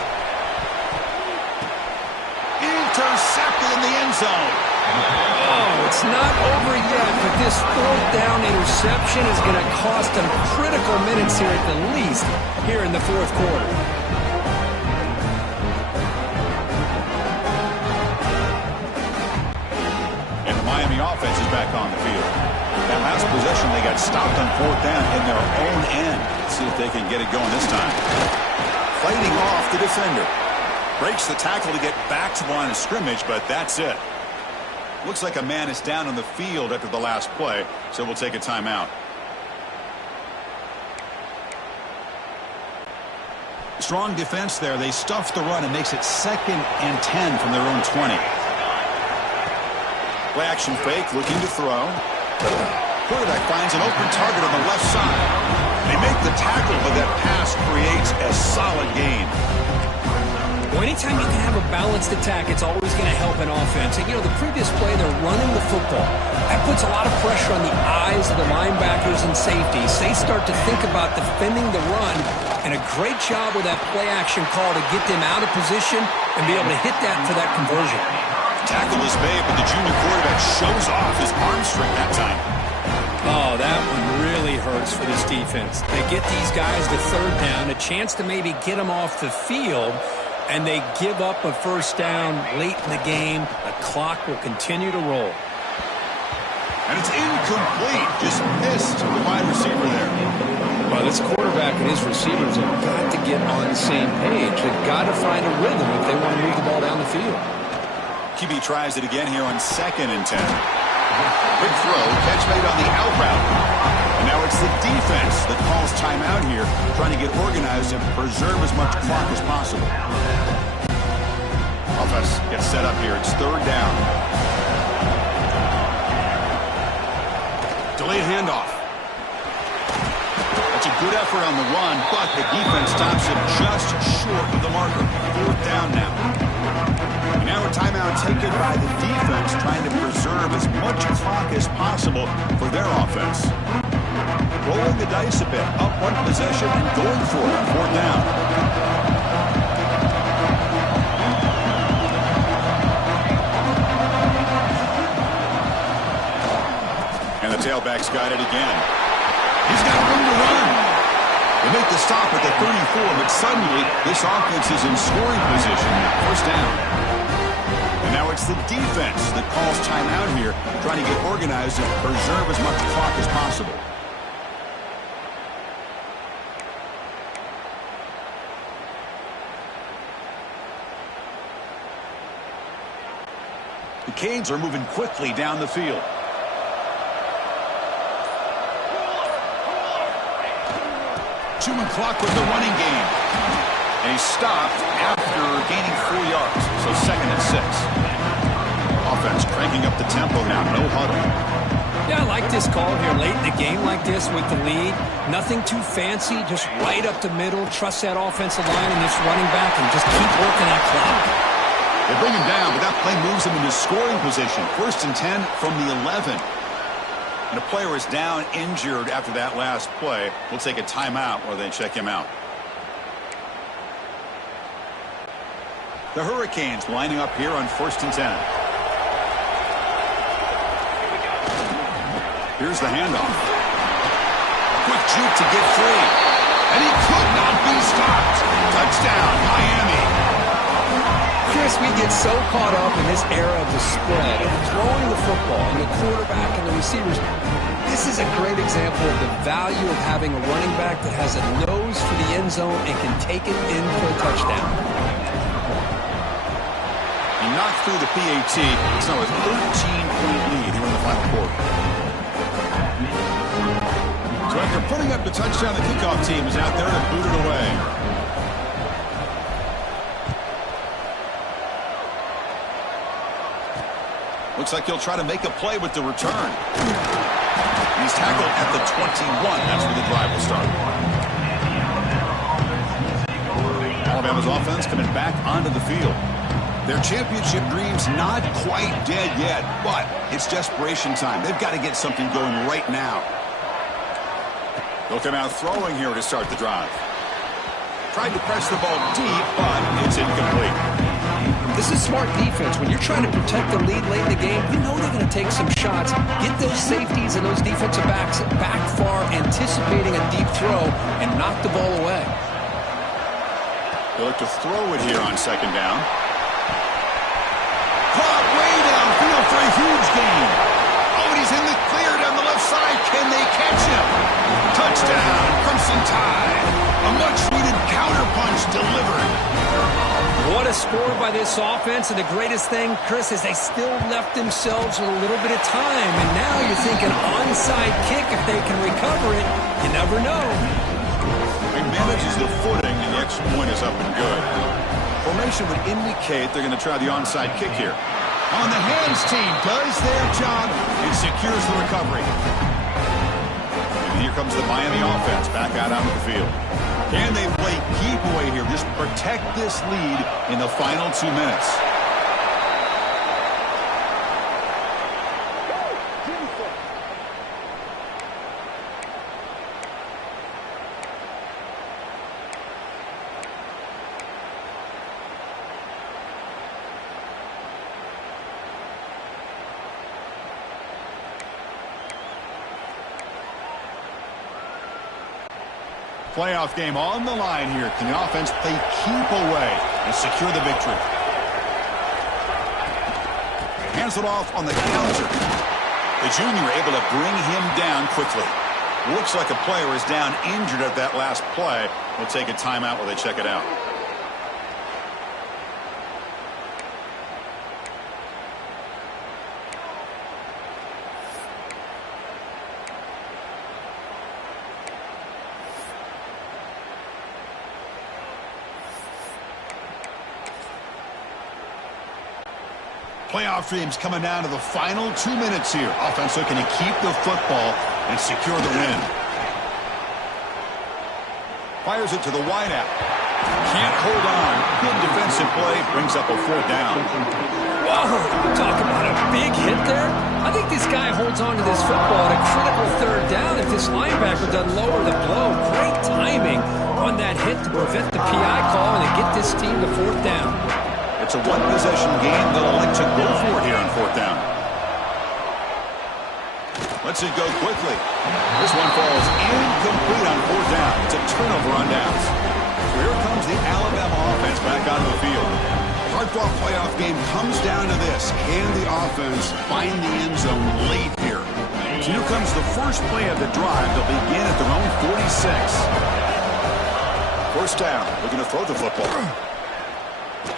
Intercepted in the end zone. Oh, it's not over yet, but this fourth down interception is going to cost them critical minutes here at the least here in the fourth quarter. And the Miami offense is back on the field. That last possession, they got stopped on 4th down in their own end. Let's see if they can get it going this time. Fighting off the defender. Breaks the tackle to get back to the line of scrimmage, but that's it. Looks like a man is down on the field after the last play, so we'll take a timeout. Strong defense there. They stuff the run and makes it 2nd and 10 from their own 20. Play action fake, looking to throw. Quarterback finds an open target on the left side. They make the tackle, but that pass creates a solid gain. Well, anytime you can have a balanced attack, it's always going to help an offense. And, you know, the previous play, they're running the football. That puts a lot of pressure on the eyes of the linebackers and safeties. They start to think about defending the run, and a great job with that play-action call to get them out of position and be able to hit that for that conversion. Tackle is made, but the junior quarterback shows off his arm strength that time. Oh, that one really hurts for this defense. They get these guys to 3rd down, a chance to maybe get them off the field, and they give up a 1st down late in the game. The clock will continue to roll. And it's incomplete. Just missed the wide receiver there. Well, this quarterback and his receivers have got to get on the same page. They've got to find a rhythm if they want to move the ball down the field. QB tries it again here on 2nd and 10. Big throw, catch made on the out route. And now it's the defense that calls timeout here, trying to get organized and preserve as much clock as possible. Offense gets set up here. It's 3rd down. Delayed handoff. That's a good effort on the run, but the defense stops him just short of the marker. 4th down now. And now a timeout taken by the defense, trying to preserve as much clock as possible for their offense. Rolling the dice a bit, up one possession and going for it on 4th down. And the tailback's got it again. He's got room to run. They make the stop at the 34, but suddenly this offense is in scoring position now. 1st down. And now it's the defense that calls timeout here, trying to get organized and preserve as much clock as possible. The Canes are moving quickly down the field. Human clock with the running game. And he's stopped after gaining 4 yards. So 2nd and 6. Offense cranking up the tempo now. No huddle. Yeah, I like this call here late in the game like this with the lead. Nothing too fancy, just right up the middle. Trust that offensive line and this running back and just keep working that clock. They bring him down, but that play moves him into scoring position. 1st and 10 from the 11. And a player is down injured after that last play. We'll take a timeout while they check him out. The Hurricanes lining up here on 1st and 10. Here's the handoff. Quick juke to get free. And he could not be stopped. Touchdown, Miami. Chris, we get so caught up in this era of the spread, of throwing the football, and the quarterback and the receivers. This is a great example of the value of having a running back that has a nose for the end zone and can take it in for a touchdown. He knocked through the PAT. It's now a 13-point lead here in the final quarter. So after putting up the touchdown, the kickoff team is out there to boot it away. Looks like he'll try to make a play with the return. He's tackled at the 21. That's where the drive will start. Alabama's offense coming back onto the field. Their championship dreams not quite dead yet, but it's desperation time. They've got to get something going right now. They'll come out throwing here to start the drive. Tried to press the ball deep, but it's incomplete. This is smart defense. When you're trying to protect the lead late in the game, you know they're going to take some shots. Get those safeties and those defensive backs back far, anticipating a deep throw, and knock the ball away. They look to throw it here on 2nd down. Caught way downfield for a huge gain. Oh, and he's in the First down, Crimson Tide. A much-needed counterpunch delivered. What a score by this offense, and the greatest thing, Chris, is they still left themselves with a little bit of time, and now you're thinking onside kick if they can recover it. You never know. He manages the footing, and the extra point is up and good. Formation would indicate they're going to try the onside kick here. On the hands team does their job and secures the recovery. And here comes the Miami offense back out onto the field. Can they play keep away here? Just protect this lead in the final 2 minutes. Playoff game on the line here. Can the offense play keep away and secure the victory? Hands it off on the counter. The junior able to bring him down quickly. Looks like a player is down injured at that last play. We'll take a timeout while they check it out. Playoff dreams coming down to the final 2 minutes here. Offense looking to keep the football and secure the win. Fires it to the wideout. Can't hold on. Good defensive play. Brings up a 4th down. Whoa, talk about a big hit there. I think this guy holds on to this football at a critical 3rd down if this linebacker doesn't lower the blow. Great timing on that hit to prevent the PI call and to get this team to 4th down. It's a one-possession game. They'll elect to go for it here on 4th down. Lets it go quickly. This one falls incomplete on 4th down. It's a turnover on downs. So here comes the Alabama offense back onto the field. Hard-fought playoff game comes down to this. Can the offense find the end zone late here? So here comes the first play of the drive. They'll begin at their own 46. First down. Looking to throw the football.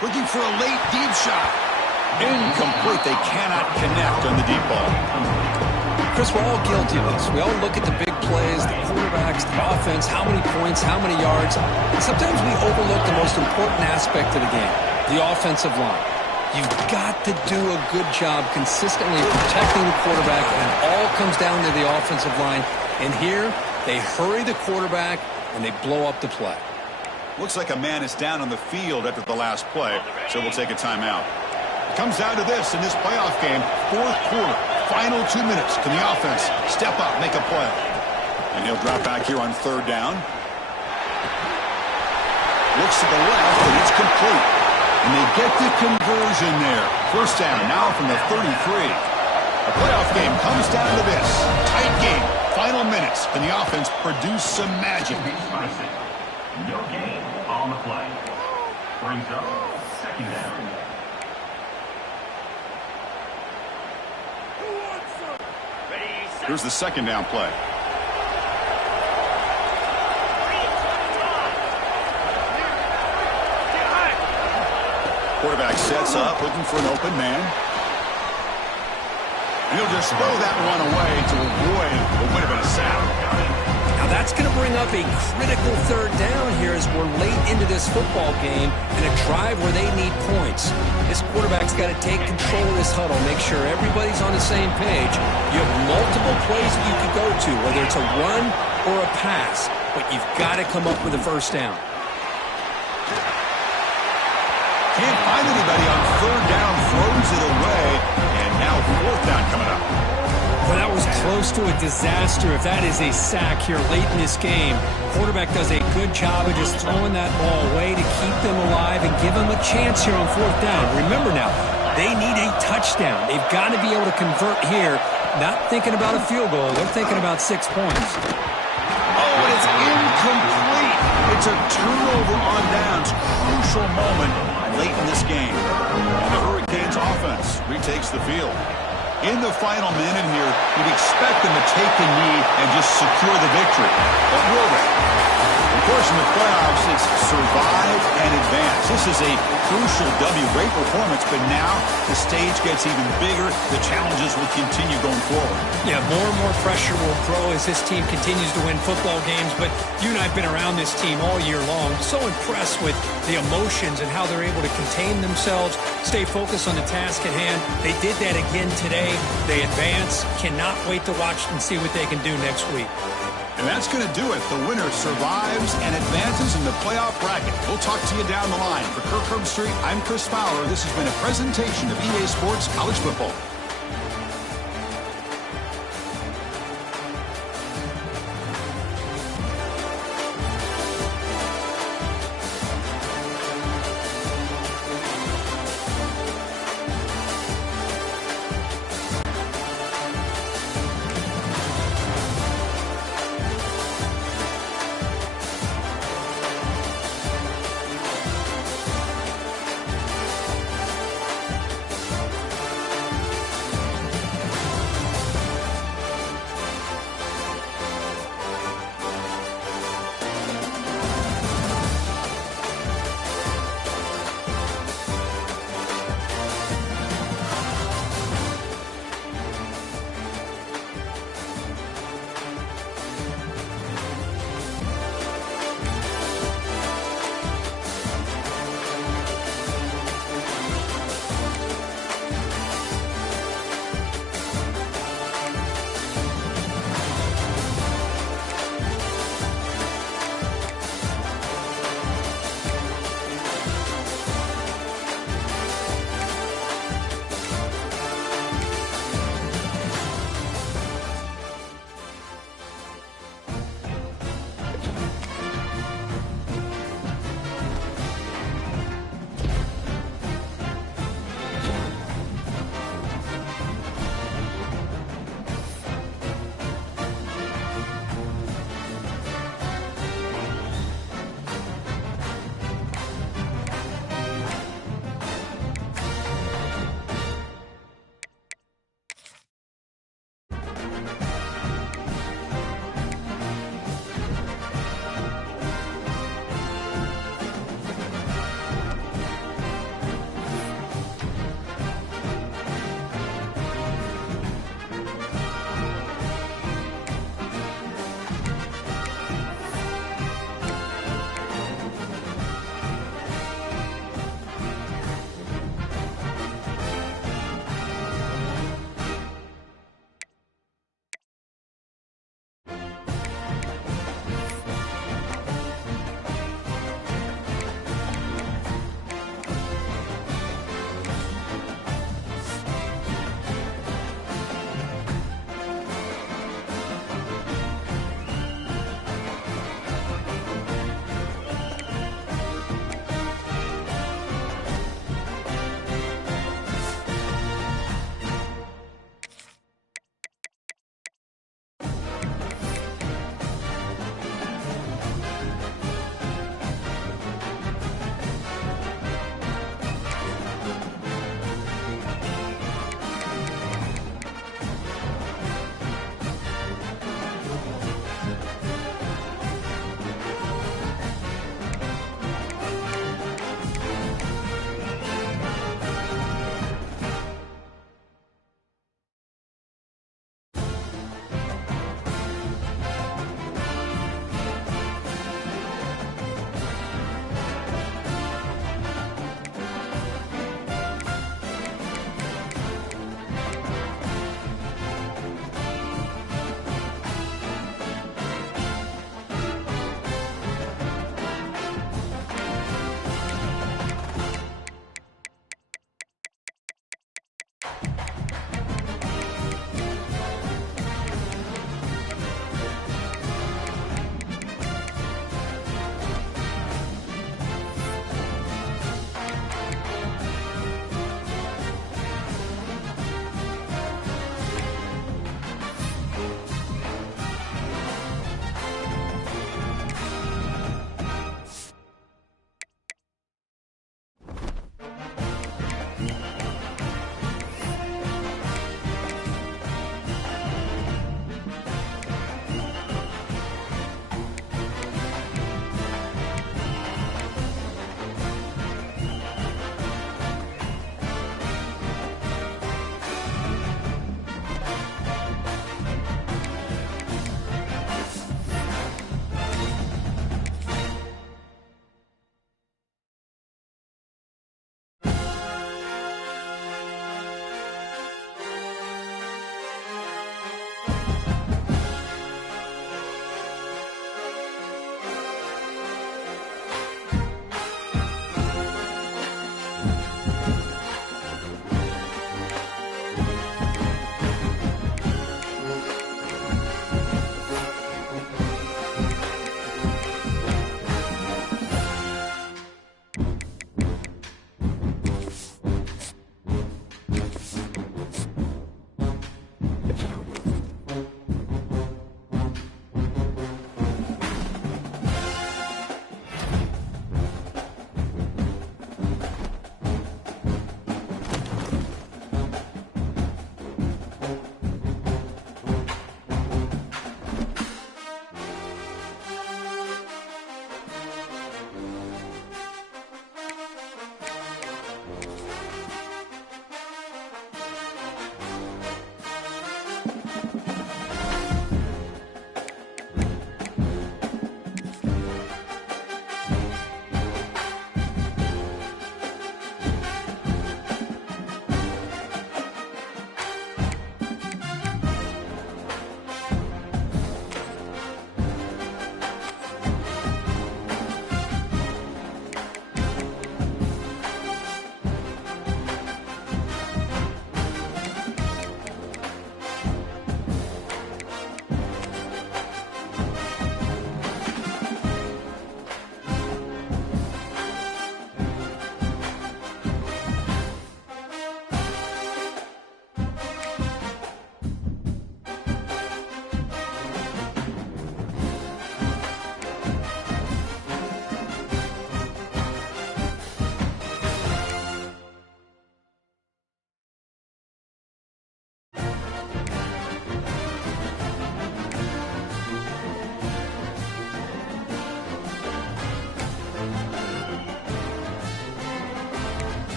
Looking for a late deep shot. Incomplete. They cannot connect on the deep ball. Chris, we're all guilty of this. We all look at the big plays, the quarterbacks, the offense, how many points, how many yards. And sometimes we overlook the most important aspect of the game, the offensive line. You've got to do a good job consistently protecting the quarterback, and it all comes down to the offensive line. And here, they hurry the quarterback, and they blow up the play. Looks like a man is down on the field after the last play, so we'll take a timeout. It comes down to this in this playoff game, 4th quarter, final 2 minutes. Can the offense step up, make a play? And he'll drop back here on 3rd down. Looks to the left, and it's complete. And they get the conversion there. First down now from the 33. The playoff game comes down to this. Tight game, final minutes. Can the offense produce some magic? No gain on the play. Brings up 2nd down. Here's the 2nd down play. Quarterback sets up, looking for an open man. And he'll just throw that one away to avoid what would have been a sack. Now that's going to bring up a critical 3rd down here as we're late into this football game and a drive where they need points. This quarterback's got to take control of this huddle, make sure everybody's on the same page. You have multiple plays that you could go to, whether it's a run or a pass, but you've got to come up with a 1st down. Can't find anybody on 3rd down, throws it away, and now 4th down coming up. Well, that was close to a disaster if that is a sack here late in this game. Quarterback does a good job of just throwing that ball away to keep them alive and give them a chance here on 4th down. Remember now, they need a touchdown. They've got to be able to convert here, not thinking about a field goal. They're thinking about 6 points. Oh, and it's incomplete. It's a turnover on downs. Crucial moment late in this game. And the Hurricanes offense retakes the field. In the final minute here, you'd expect them to take the knee and just secure the victory. But will they? Of course, in the playoffs, it's survive and advance. This is a crucial W. Great performance, but now the stage gets even bigger. The challenges will continue going forward. Yeah, more and more pressure will grow as this team continues to win football games. But you and I have been around this team all year long. So impressed with the emotions and how they're able to contain themselves, stay focused on the task at hand. They did that again today. They advance. Cannot wait to watch and see what they can do next week. And that's going to do it. The winner survives and advances in the playoff bracket. We'll talk to you down the line. For Kirk Herbstreit, I'm Chris Fowler. This has been a presentation of EA Sports College Football.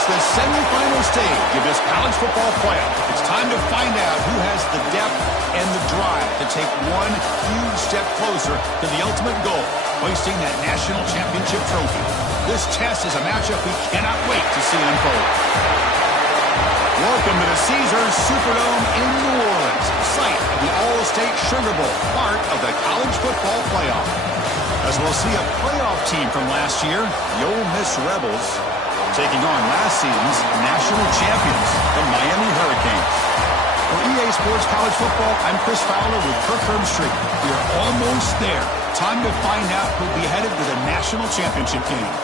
It's the semifinal stage of this college football playoff. It's time to find out who has the depth and the drive to take one huge step closer to the ultimate goal, hoisting that national championship trophy. This test is a matchup we cannot wait to see unfold. Welcome to the Caesars Superdome in New Orleans, site of the All-State Sugar Bowl, part of the college football playoff. As we'll see a playoff team from last year, the Ole Miss Rebels, taking on last season's national champions, the Miami Hurricanes. For EA Sports College Football, I'm Chris Fowler with Kirk Herbstreit. We are almost there. Time to find out who'll be headed to the national championship game.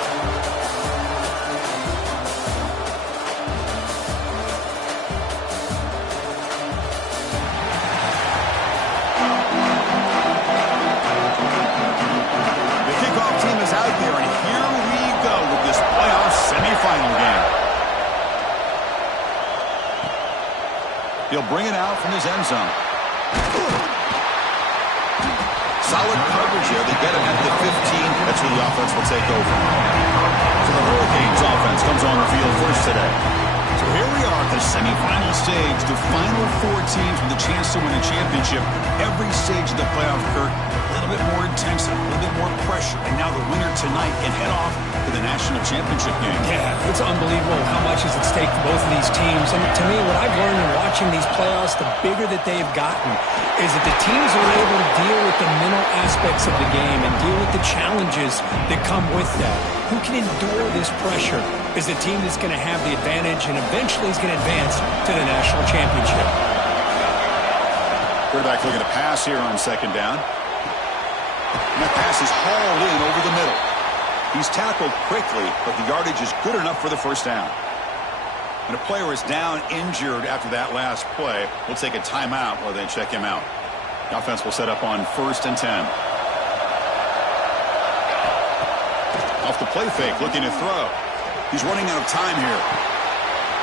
He'll bring it out from his end zone. Solid coverage here. They get him at the 15. That's who the offense will take over. So the Hurricanes offense comes on the field first today. So here we are at the semifinal stage. The final four teams with a chance to win a championship. Every stage of the playoff, Kirk, a little bit more intensity, a little bit more pressure. And now the winner tonight can head off to the national championship game. Yeah, it's unbelievable how much is at stake for both of these teams. And to me, what I've learned in watching these playoffs, the bigger that they've gotten, is that the teams are able to deal with the mental aspects of the game and deal with the challenges that come with that. Who can endure this pressure is the team that's going to have the advantage and eventually is going to advance to the national championship. Quarterback looking to pass here on second down. And that pass is hauled in over the middle. He's tackled quickly, but the yardage is good enough for the first down. And a player is down injured after that last play. We'll take a timeout while they check him out. The offense will set up on 1st and 10. Off the play fake, looking to throw. He's running out of time here.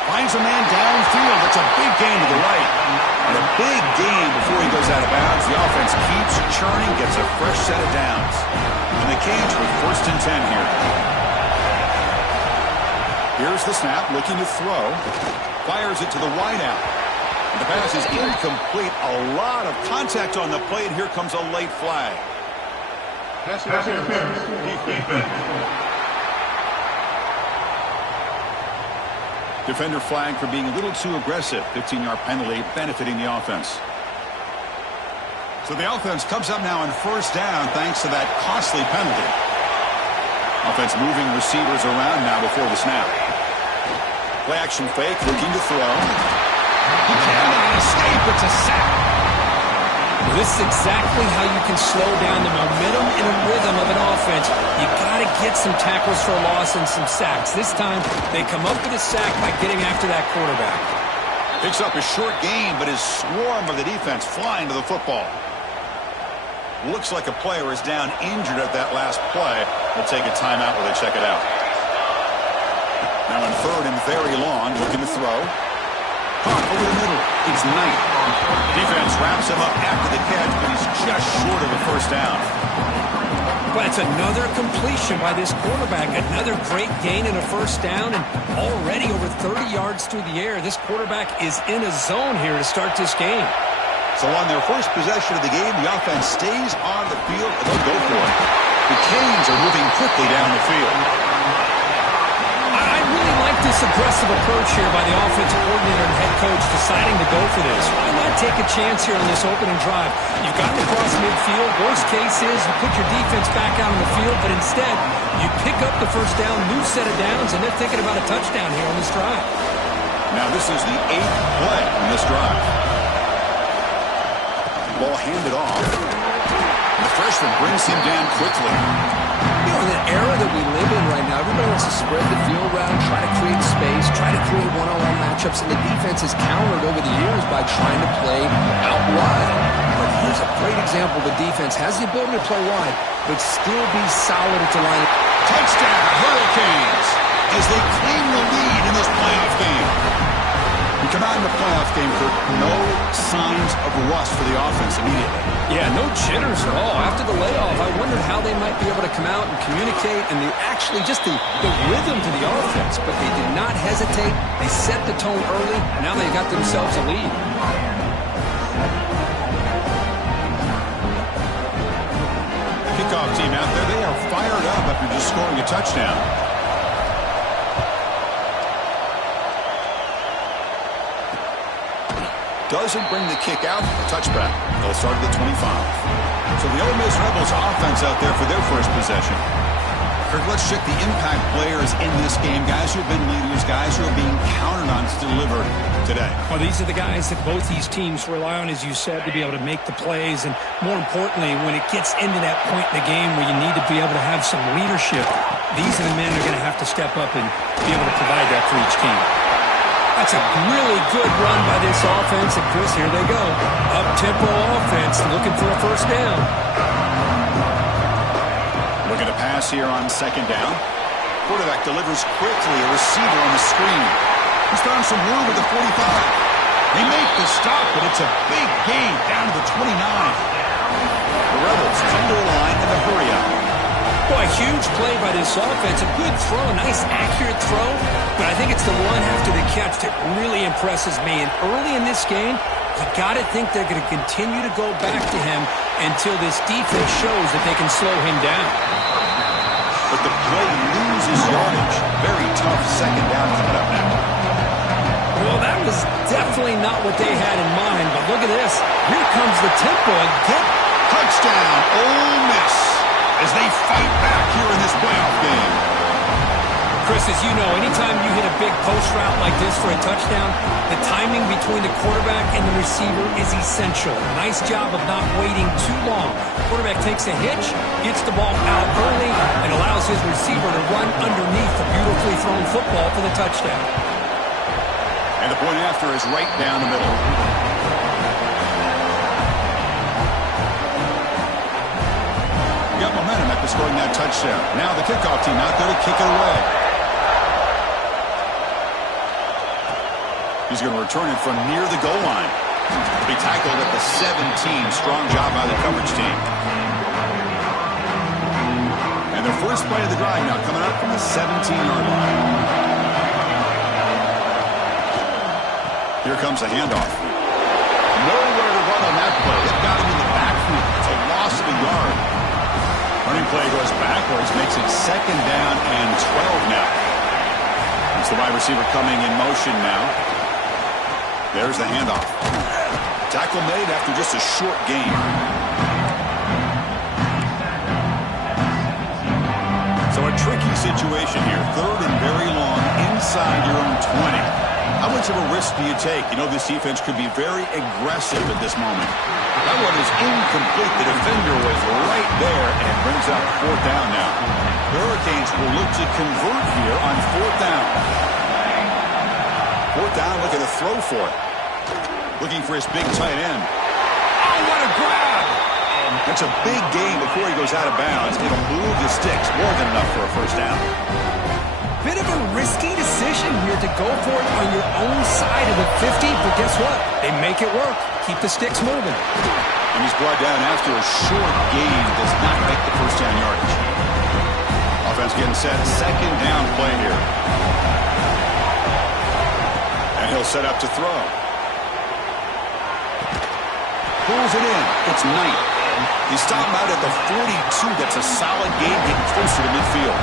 Finds a man downfield. That's a big gain to the right. And a big gain before he goes out of bounds. The offense keeps churning, gets a fresh set of downs. And the Canes with 1st and 10 here. Here's the snap, looking to throw. Fires it to the wideout. And the pass is incomplete. A lot of contact on the play, and here comes a late flag. Pass interference. Defense. Defender flag for being a little too aggressive. 15-yard penalty benefiting the offense. So the offense comes up now on 1st down thanks to that costly penalty. Offense moving receivers around now before the snap. Play action fake, looking to throw. He cannot escape. It's a sack. Well, this is exactly how you can slow down the momentum and a rhythm of an offense. You got to get some tackles for a loss and some sacks. This time, they come up with a sack by getting after that quarterback. Picks up a short gain, but his swarm of the defense flying to the football. Looks like a player is down injured at that last play. We'll take a timeout while they check it out. Now in 3rd and very long, looking to throw. Caught over the middle. It's Knight. Defense wraps him up after the catch, but he's just short of a 1st down. But it's another completion by this quarterback. Another great gain and a 1st down, and already over 30 yards through the air. This quarterback is in a zone here to start this game. So on their first possession of the game, the offense stays on the field, and they'll go for it. The Canes are moving quickly down the field. I really like this aggressive approach here by the offensive coordinator and head coach deciding to go for this. Why not take a chance here on this opening drive? You've gotten across midfield. Worst case is you put your defense back out on the field, but instead you pick up the 1st down, new set of downs, and they're thinking about a touchdown here on this drive. Now this is the 8th play in this drive. Ball handed off. The freshman brings him down quickly. You know, in the era that we live in right now, everybody wants to spread the field around, try to create space, try to create one-on-one matchups, and the defense has countered over the years by trying to play out wide. But here's a great example. The defense has the ability to play wide, but still be solid at the line. Touchdown, Hurricanes, as they claim the lead in this playoff game. You come out in the playoff game, Kirk, no signs of rust for the offense immediately. Yeah, no jitters at all. After the layoff, I wondered how they might be able to come out and communicate and just the rhythm to the offense. But they did not hesitate. They set the tone early. Now they got themselves a lead. Kickoff team out there, they are fired up after just scoring a touchdown. Doesn't bring the kick out, a touchback. They'll start at the 25. So the Ole Miss Rebels offense out there for their first possession. Kirk, let's check the impact players in this game. Guys who have been leaders, guys who are being counted on to deliver today. Well, these are the guys that both these teams rely on, as you said, to be able to make the plays. And more importantly, when it gets into that point in the game where you need to be able to have some leadership, these are the men who are going to have to step up and be able to provide that for each team. That's a really good run by this offense. And, Chris, here they go. Up-tempo offense looking for a first down. Looking to pass here on second down. Quarterback delivers quickly. A receiver on the screen. He's found some room at the 45. They make the stop, but it's a big gain down to the 29. The Rebels come to a line in the hurry up. Boy, a huge play by this offense. A good throw, a nice accurate throw. But I think it's the one after the catch that really impresses me. And early in this game, you got to think they're going to continue to go back to him until this defense shows that they can slow him down. But the play loses yardage. Very tough second down coming up now. Well, that was definitely not what they had in mind. But look at this. Here comes the tempo again. Touchdown, Ole Miss, as they fight back here in this playoff game. Chris, as you know, anytime you hit a big post route like this for a touchdown, the timing between the quarterback and the receiver is essential. Nice job of not waiting too long. Quarterback takes a hitch, gets the ball out early, and allows his receiver to run underneath the beautifully thrown football for the touchdown. And the point after is right down the middle. Got momentum after scoring that touchdown. Now the kickoff team out there to kick it away. He's going to return it from near the goal line. He'll be tackled at the 17. Strong job by the coverage team. And their first play of the drive now coming up from the 17-yard line. Here comes a handoff. Nowhere to run on that play. It got him in the backfield. It's a loss of a yard. Running play goes backwards, makes it second down and 12 now. It's the wide receiver coming in motion now. There's the handoff. Tackle made after just a short gain. So a tricky situation here. Third and very long inside your own 20. How much of a risk do you take? You know this defense could be very aggressive at this moment. That one is incomplete. The defender was right there and brings up fourth down now. The Hurricanes will look to convert here on fourth down. Fourth down, looking to throw for it. Looking for his big tight end. Oh, what a grab! That's a big gain before he goes out of bounds. It'll move the sticks. More than enough for a first down. Bit of a risky decision here to go for it on your own side of the 50, but guess what? They make it work. Keep the sticks moving. And he's brought down after a short gain. Does not make the first down yardage. Offense getting set. Second down play here. And he'll set up to throw. Pulls it in. It's Knight. He stopped him out at the 42. That's a solid gain, getting closer to midfield.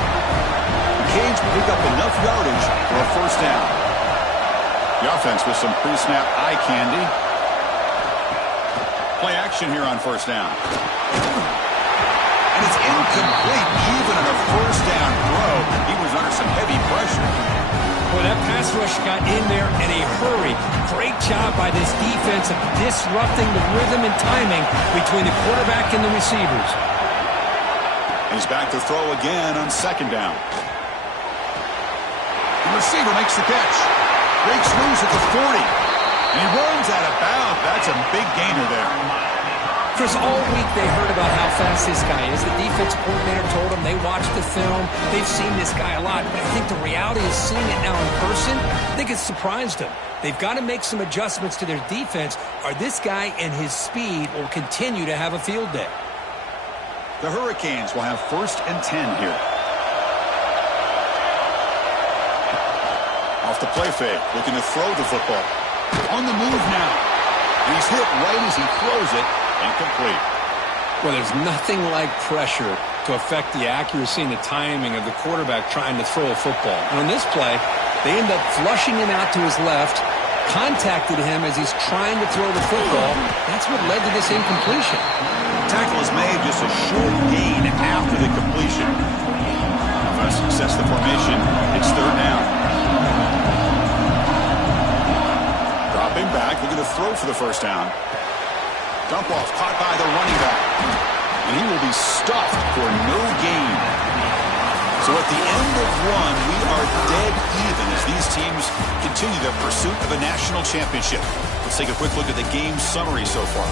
Canes pick up enough yardage for a first down. The offense with some pre-snap eye candy. Play action here on first down. And it's incomplete even on a first down throw. He was under some heavy pressure. Boy, that pass rush got in there in a hurry. Great job by this defense of disrupting the rhythm and timing between the quarterback and the receivers. And he's back to throw again on second down. The receiver makes the catch. Breaks loose at the 40. And he runs out of bounds. That's a big gainer there. Chris, all week they heard about how fast this guy is. The defense coordinator told them they watched the film. They've seen this guy a lot. But I think the reality is seeing it now in person, I think it's surprised them. They've got to make some adjustments to their defense, or this guy and his speed will continue to have a field day. The Hurricanes will have 1st and 10 here. Off the play fake, looking to throw the football. On the move now. He's hit right as he throws it. Incomplete. Well, there's nothing like pressure to affect the accuracy and the timing of the quarterback trying to throw a football. And on this play, they end up flushing him out to his left, contacted him as he's trying to throw the football. That's what led to this incompletion. Tackle is made just a short gain after the completion. Offense sets the formation. It's 3rd down. Dropping back, looking to throw for the 1st down. Dump off caught by the running back. And he will be stuffed for no gain. So at the end of one, we are dead even as these teams continue their pursuit of a national championship. Let's take a quick look at the game summary so far.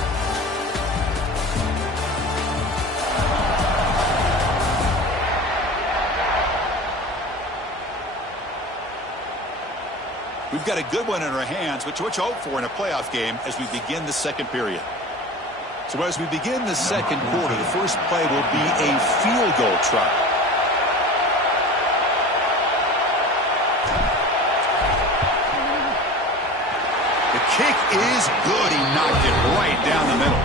We've got a good one in our hands, which to hope for in a playoff game as we begin the 2nd period. So as we begin the 2nd quarter, the first play will be a field goal try. The kick is good. He knocked it right down the middle.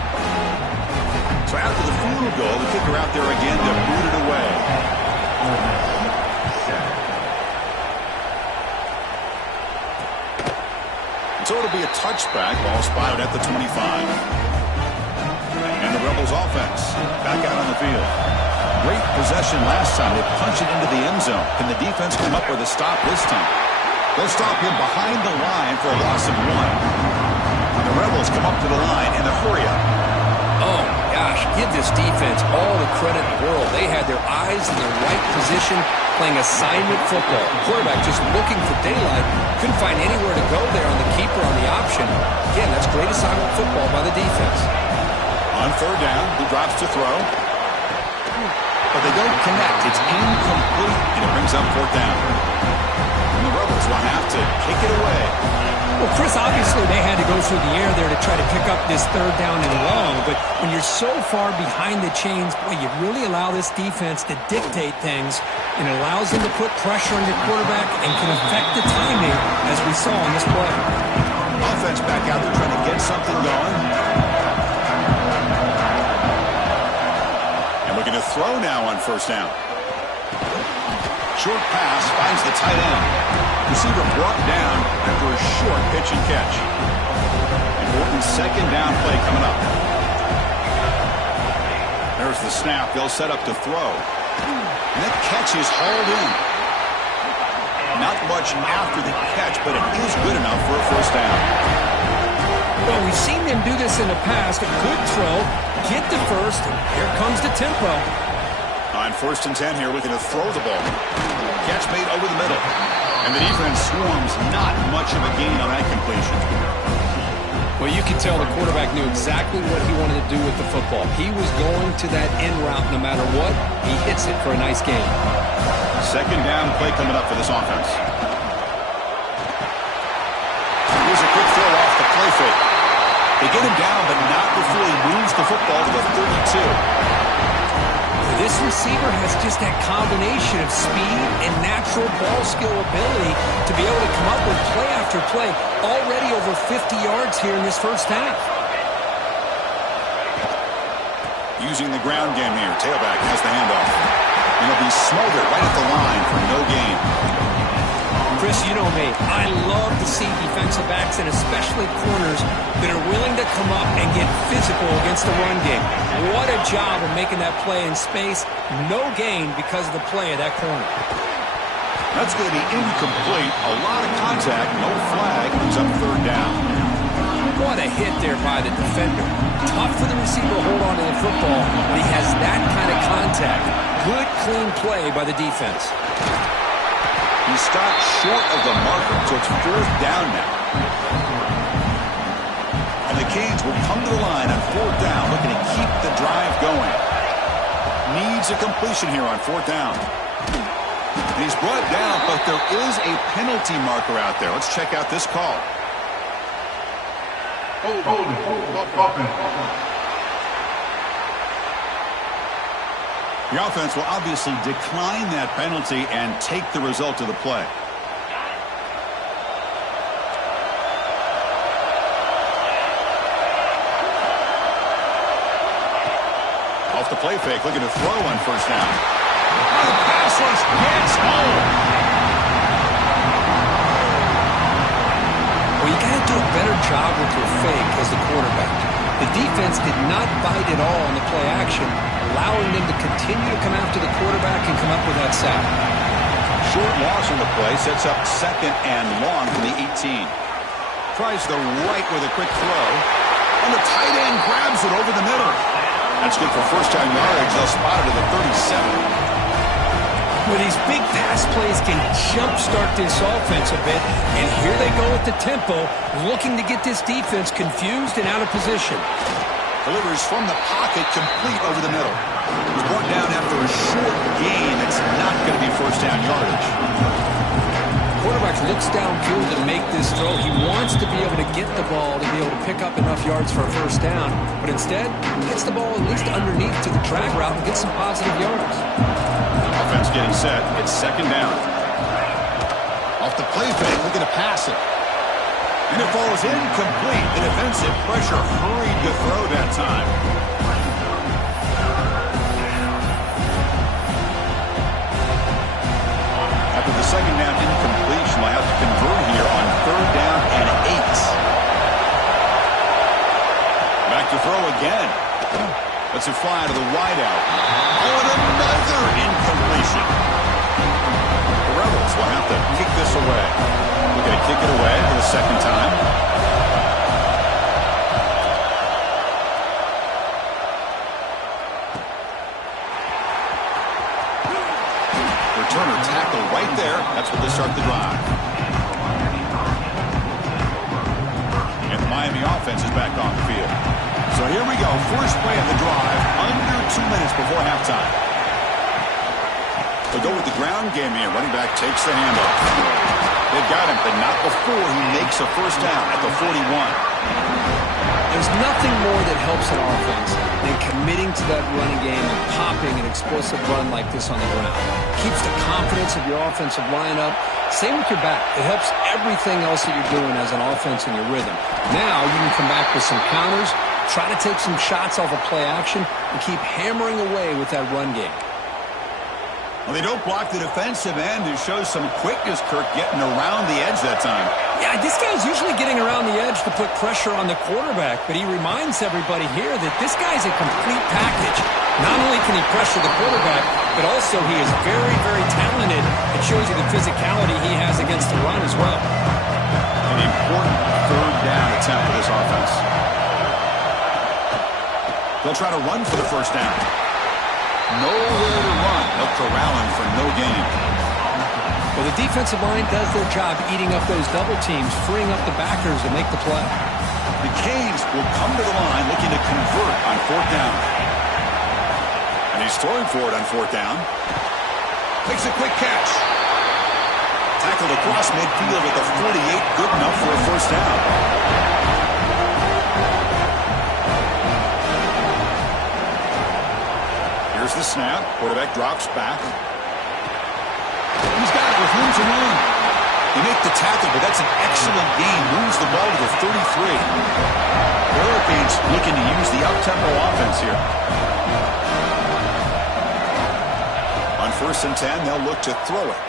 So after the field goal, the kicker out there again to boot it away. So it'll be a touchback, ball spotted at the 25. And the Rebels offense back out on the field. Great possession last time. They punch it into the end zone. Can the defense come up with a stop this time? They'll stop him behind the line for a loss of 1. And the Rebels come up to the line in the hurry up. Oh, gosh, give this defense all the credit in the world. They had their eyes in the right position, playing assignment football. The quarterback just looking for daylight. Couldn't find anywhere to go there on the keeper on the option. Again, that's great assignment football by the defense. On 3rd down, he drops to throw. But they don't connect. It's incomplete, and it brings up 4th down. And the Rebels will have to kick it away. Well, Chris, obviously they had to go through the air there to try to pick up this 3rd down and long, but when you're so far behind the chains, boy, you really allow this defense to dictate things, and it allows them to put pressure on your quarterback and can affect the timing, as we saw in this play. Offense back out there trying to get something going. And looking to throw now on 1st down. Short pass finds the tight end. Receiver brought down after a short pitch and catch. Important 2nd down play coming up. There's the snap. They'll set up to throw. And that catch is hauled in. Not much after the catch, but it is good enough for a 1st down. Well, we've seen them do this in the past. A good throw, get the 1st, and here comes the tempo. On 1st and 10 here, looking to throw the ball. Catch made over the middle. And the defense swarms, not much of a gain on that completion. Well, you can tell the quarterback knew exactly what he wanted to do with the football. He was going to that end route no matter what. He hits it for a nice gain. 2nd down play coming up for this offense. Here's a quick throw off the play fake. They get him down, but not before he moves the football to the 32. This receiver has just that combination of speed and natural ball skill ability to be able to come up with play after play. Already over 50 yards here in this 1st half. Using the ground game here. Tailback has the handoff. And he'll be smothered right at the line for no gain. Chris, you know me. I love to see defensive backs and especially corners that are willing to come up and get physical against the run game. What a job of making that play in space. No gain because of the play of that corner. That's going to be incomplete. A lot of contact. No flag. Brings up 3rd down. What a hit there by the defender. Tough for the receiver to hold on to the football when he has that kind of contact. Good, clean play by the defense. He stopped short of the marker, so it's 4th down now. And the Canes will come to the line on 4th down, looking to keep the drive going. Needs a completion here on 4th down. And he's brought down, but there is a penalty marker out there. Let's check out this call. The offense will obviously decline that penalty and take the result of the play. Off the play fake, looking to throw on 1st down. Oh, the pass rush gets home. Well, you got to do a better job with your fake as the quarterback. The defense did not bite at all on the play action, allowing them to continue to come after the quarterback and come up with that sack. Short loss on the play sets up 2nd and long from the 18. Tries the right with a quick throw. And the tight end grabs it over the middle. That's good for 1st down yardage. They'll spot it at the 37. Well, these big pass plays can jumpstart this offense a bit, and here they go with the tempo, looking to get this defense confused and out of position. Delivers from the pocket, complete over the middle. He's brought down after a short gain. It's not going to be 1st down yardage. Quarterback looks downfield to make this throw. He wants to be able to get the ball to be able to pick up enough yards for a 1st down, but instead gets the ball at least underneath to the drag route and gets some positive yards. Offense getting set. It's 2nd down. Off the play fake, looking to pass it. And it falls incomplete. The defensive pressure hurried to throw that time. After the 2nd down incompletion, we'll have to convert here on 3rd down and 8. Back to throw again. Lets it fly to the wideout. Oh, and another incompletion. The Rebels will have to kick this away. We're going to kick it away for the 2nd time. Returner tackle right there. That's what they start the drive. And the Miami offense is back on the field. So here we go. First play of the drive. Under 2 minutes before halftime. They'll go with the ground game here. Running back takes the handoff. They've got him, but not before he makes a 1st down at the 41. There's nothing more that helps an offense than committing to that running game and popping an explosive run like this on the ground. Keeps the confidence of your offensive lineup. Same with your back. It helps everything else that you're doing as an offense in your rhythm. Now you can come back with some counters, try to take some shots off of play action, and keep hammering away with that run game. Well, they don't block the defensive end. It shows some quickness, Kirk, getting around the edge that time. Yeah, this guy's usually getting around the edge to put pressure on the quarterback, but he reminds everybody here that this guy's a complete package. Not only can he pressure the quarterback, but also he is very, very talented. It shows you the physicality he has against the run as well. An important 3rd down attempt for this offense. They'll try to run for the 1st down. Nowhere to run. They'll corral him for no gain. Well, the defensive line does their job eating up those double teams, freeing up the backers to make the play. The Canes will come to the line looking to convert on 4th down. And he's throwing for it on 4th down. Makes a quick catch. Tackled across midfield at the 48. Good enough for a 1st down. Here's the snap. Quarterback drops back. He's got it with room to run. They make the tackle, but that's an excellent gain. Moves the ball to the 33. The Hurricanes looking to use the up-tempo offense here. On 1st and 10, they'll look to throw it.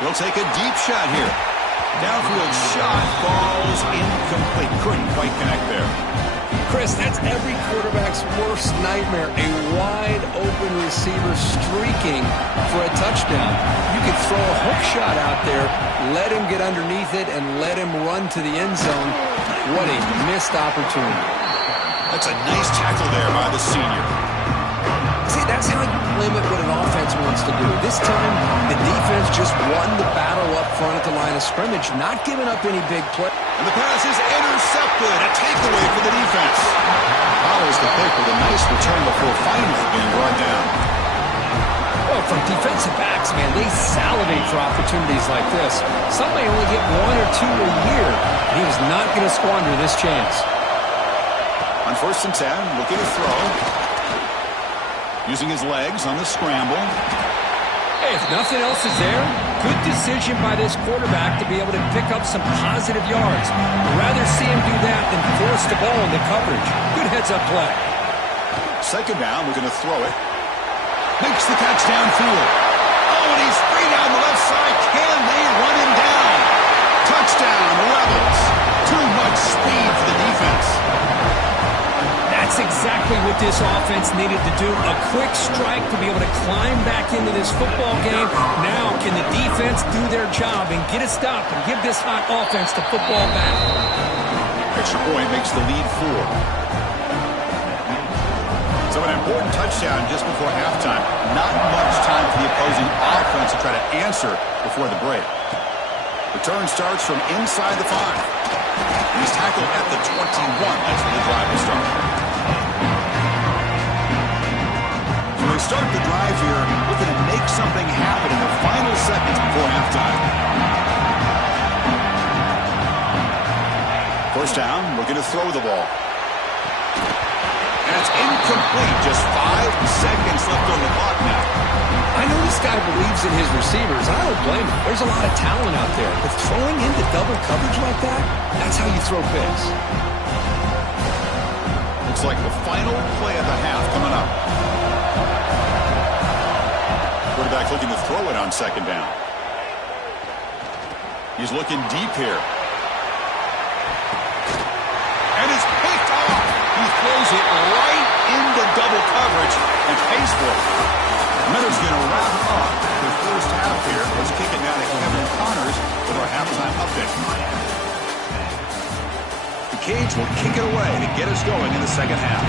They'll take a deep shot here. Downfield shot falls incomplete. Couldn't quite connect there. Chris, that's every quarterback's worst nightmare. A wide-open receiver streaking for a touchdown. You could throw a hook shot out there, let him get underneath it, and let him run to the end zone. What a missed opportunity. That's a nice tackle there by the senior. See, that's how you limit what an offense wants to do. This time, the defense just won the battle up front at the line of scrimmage, not giving up any big play. And the pass is intercepted. A takeaway for the defense. Follows the pick with a nice return before finally being brought down. Well, for defensive backs, man, they salivate for opportunities like this. Some may only get 1 or 2 a year. He was not going to squander this chance. On 1st and 10, looking to throw. Using his legs on the scramble. Hey, if nothing else is there, good decision by this quarterback to be able to pick up some positive yards. I'd rather see him do that than force the ball into coverage. Good heads-up play. 2nd down, looking to throw it. Makes the catch downfield. Oh, and he's free down the left side. Can they run him down? Touchdown, Rebels. Too much speed for the defense. That's exactly what this offense needed to do. A quick strike to be able to climb back into this football game. Now, can the defense do their job and get a stop and give this hot offense the football back? Extra point makes the lead 4. So an important touchdown just before halftime. Not much time for the opposing offense to try to answer before the break. Return starts from inside the 5. He's tackled at the 21. That's where the drive will start. So they start the drive here looking to make something happen in the final seconds before halftime. 1st down, looking to throw the ball. And it's incomplete. Just 5 seconds left on the clock now. I know this guy believes in his receivers. I don't blame him. There's a lot of talent out there. But throwing into double coverage like that, that's how you throw picks. Looks like the final play of the half coming up. Quarterback looking to throw it on 2nd down. He's looking deep here. And it's picked off. He throws it right into double coverage and pays for it. Miller's going to wrap up the first half here. Let's kick it now to Kevin Connors with our halftime update. The Cage will kick it away to get us going in the 2nd half.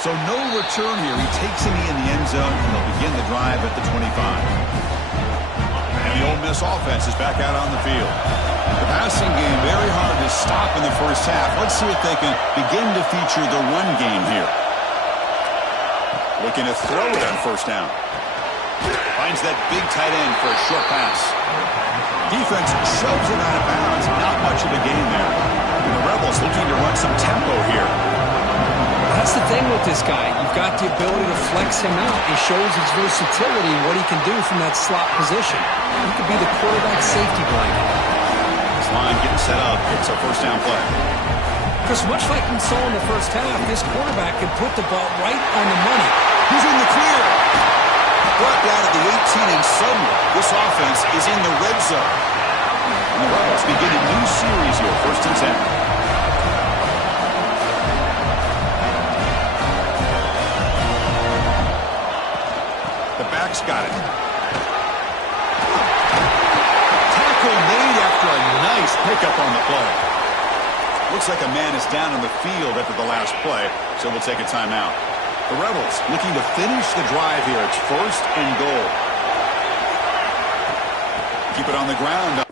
So no return here. He takes it in the end zone, and they'll begin the drive at the 25. And the Ole Miss offense is back out on the field. The passing game very hard to stop in the first half. Let's see if they can begin to feature the run game here. Looking to throw it on 1st down. Finds that big tight end for a short pass. Defense shoves it out of bounds. Not much of a gain there. And the Rebels looking to run some tempo here. That's the thing with this guy. You've got the ability to flex him out. He shows his versatility and what he can do from that slot position. He could be the quarterback safety blanket. This line getting set up. It's a 1st down play. Chris, much like we saw in the first half, this quarterback can put the ball right on the money. He's in the clear. Brought down at the 18, and suddenly this offense is in the red zone. And the Rebels begin a new series here, 1st and 10. The back's got it. Tackle made after a nice pickup on the play. Looks like a man is down on the field after the last play, so we'll take a timeout. The Rebels looking to finish the drive here. It's 1st and goal. Keep it on the ground.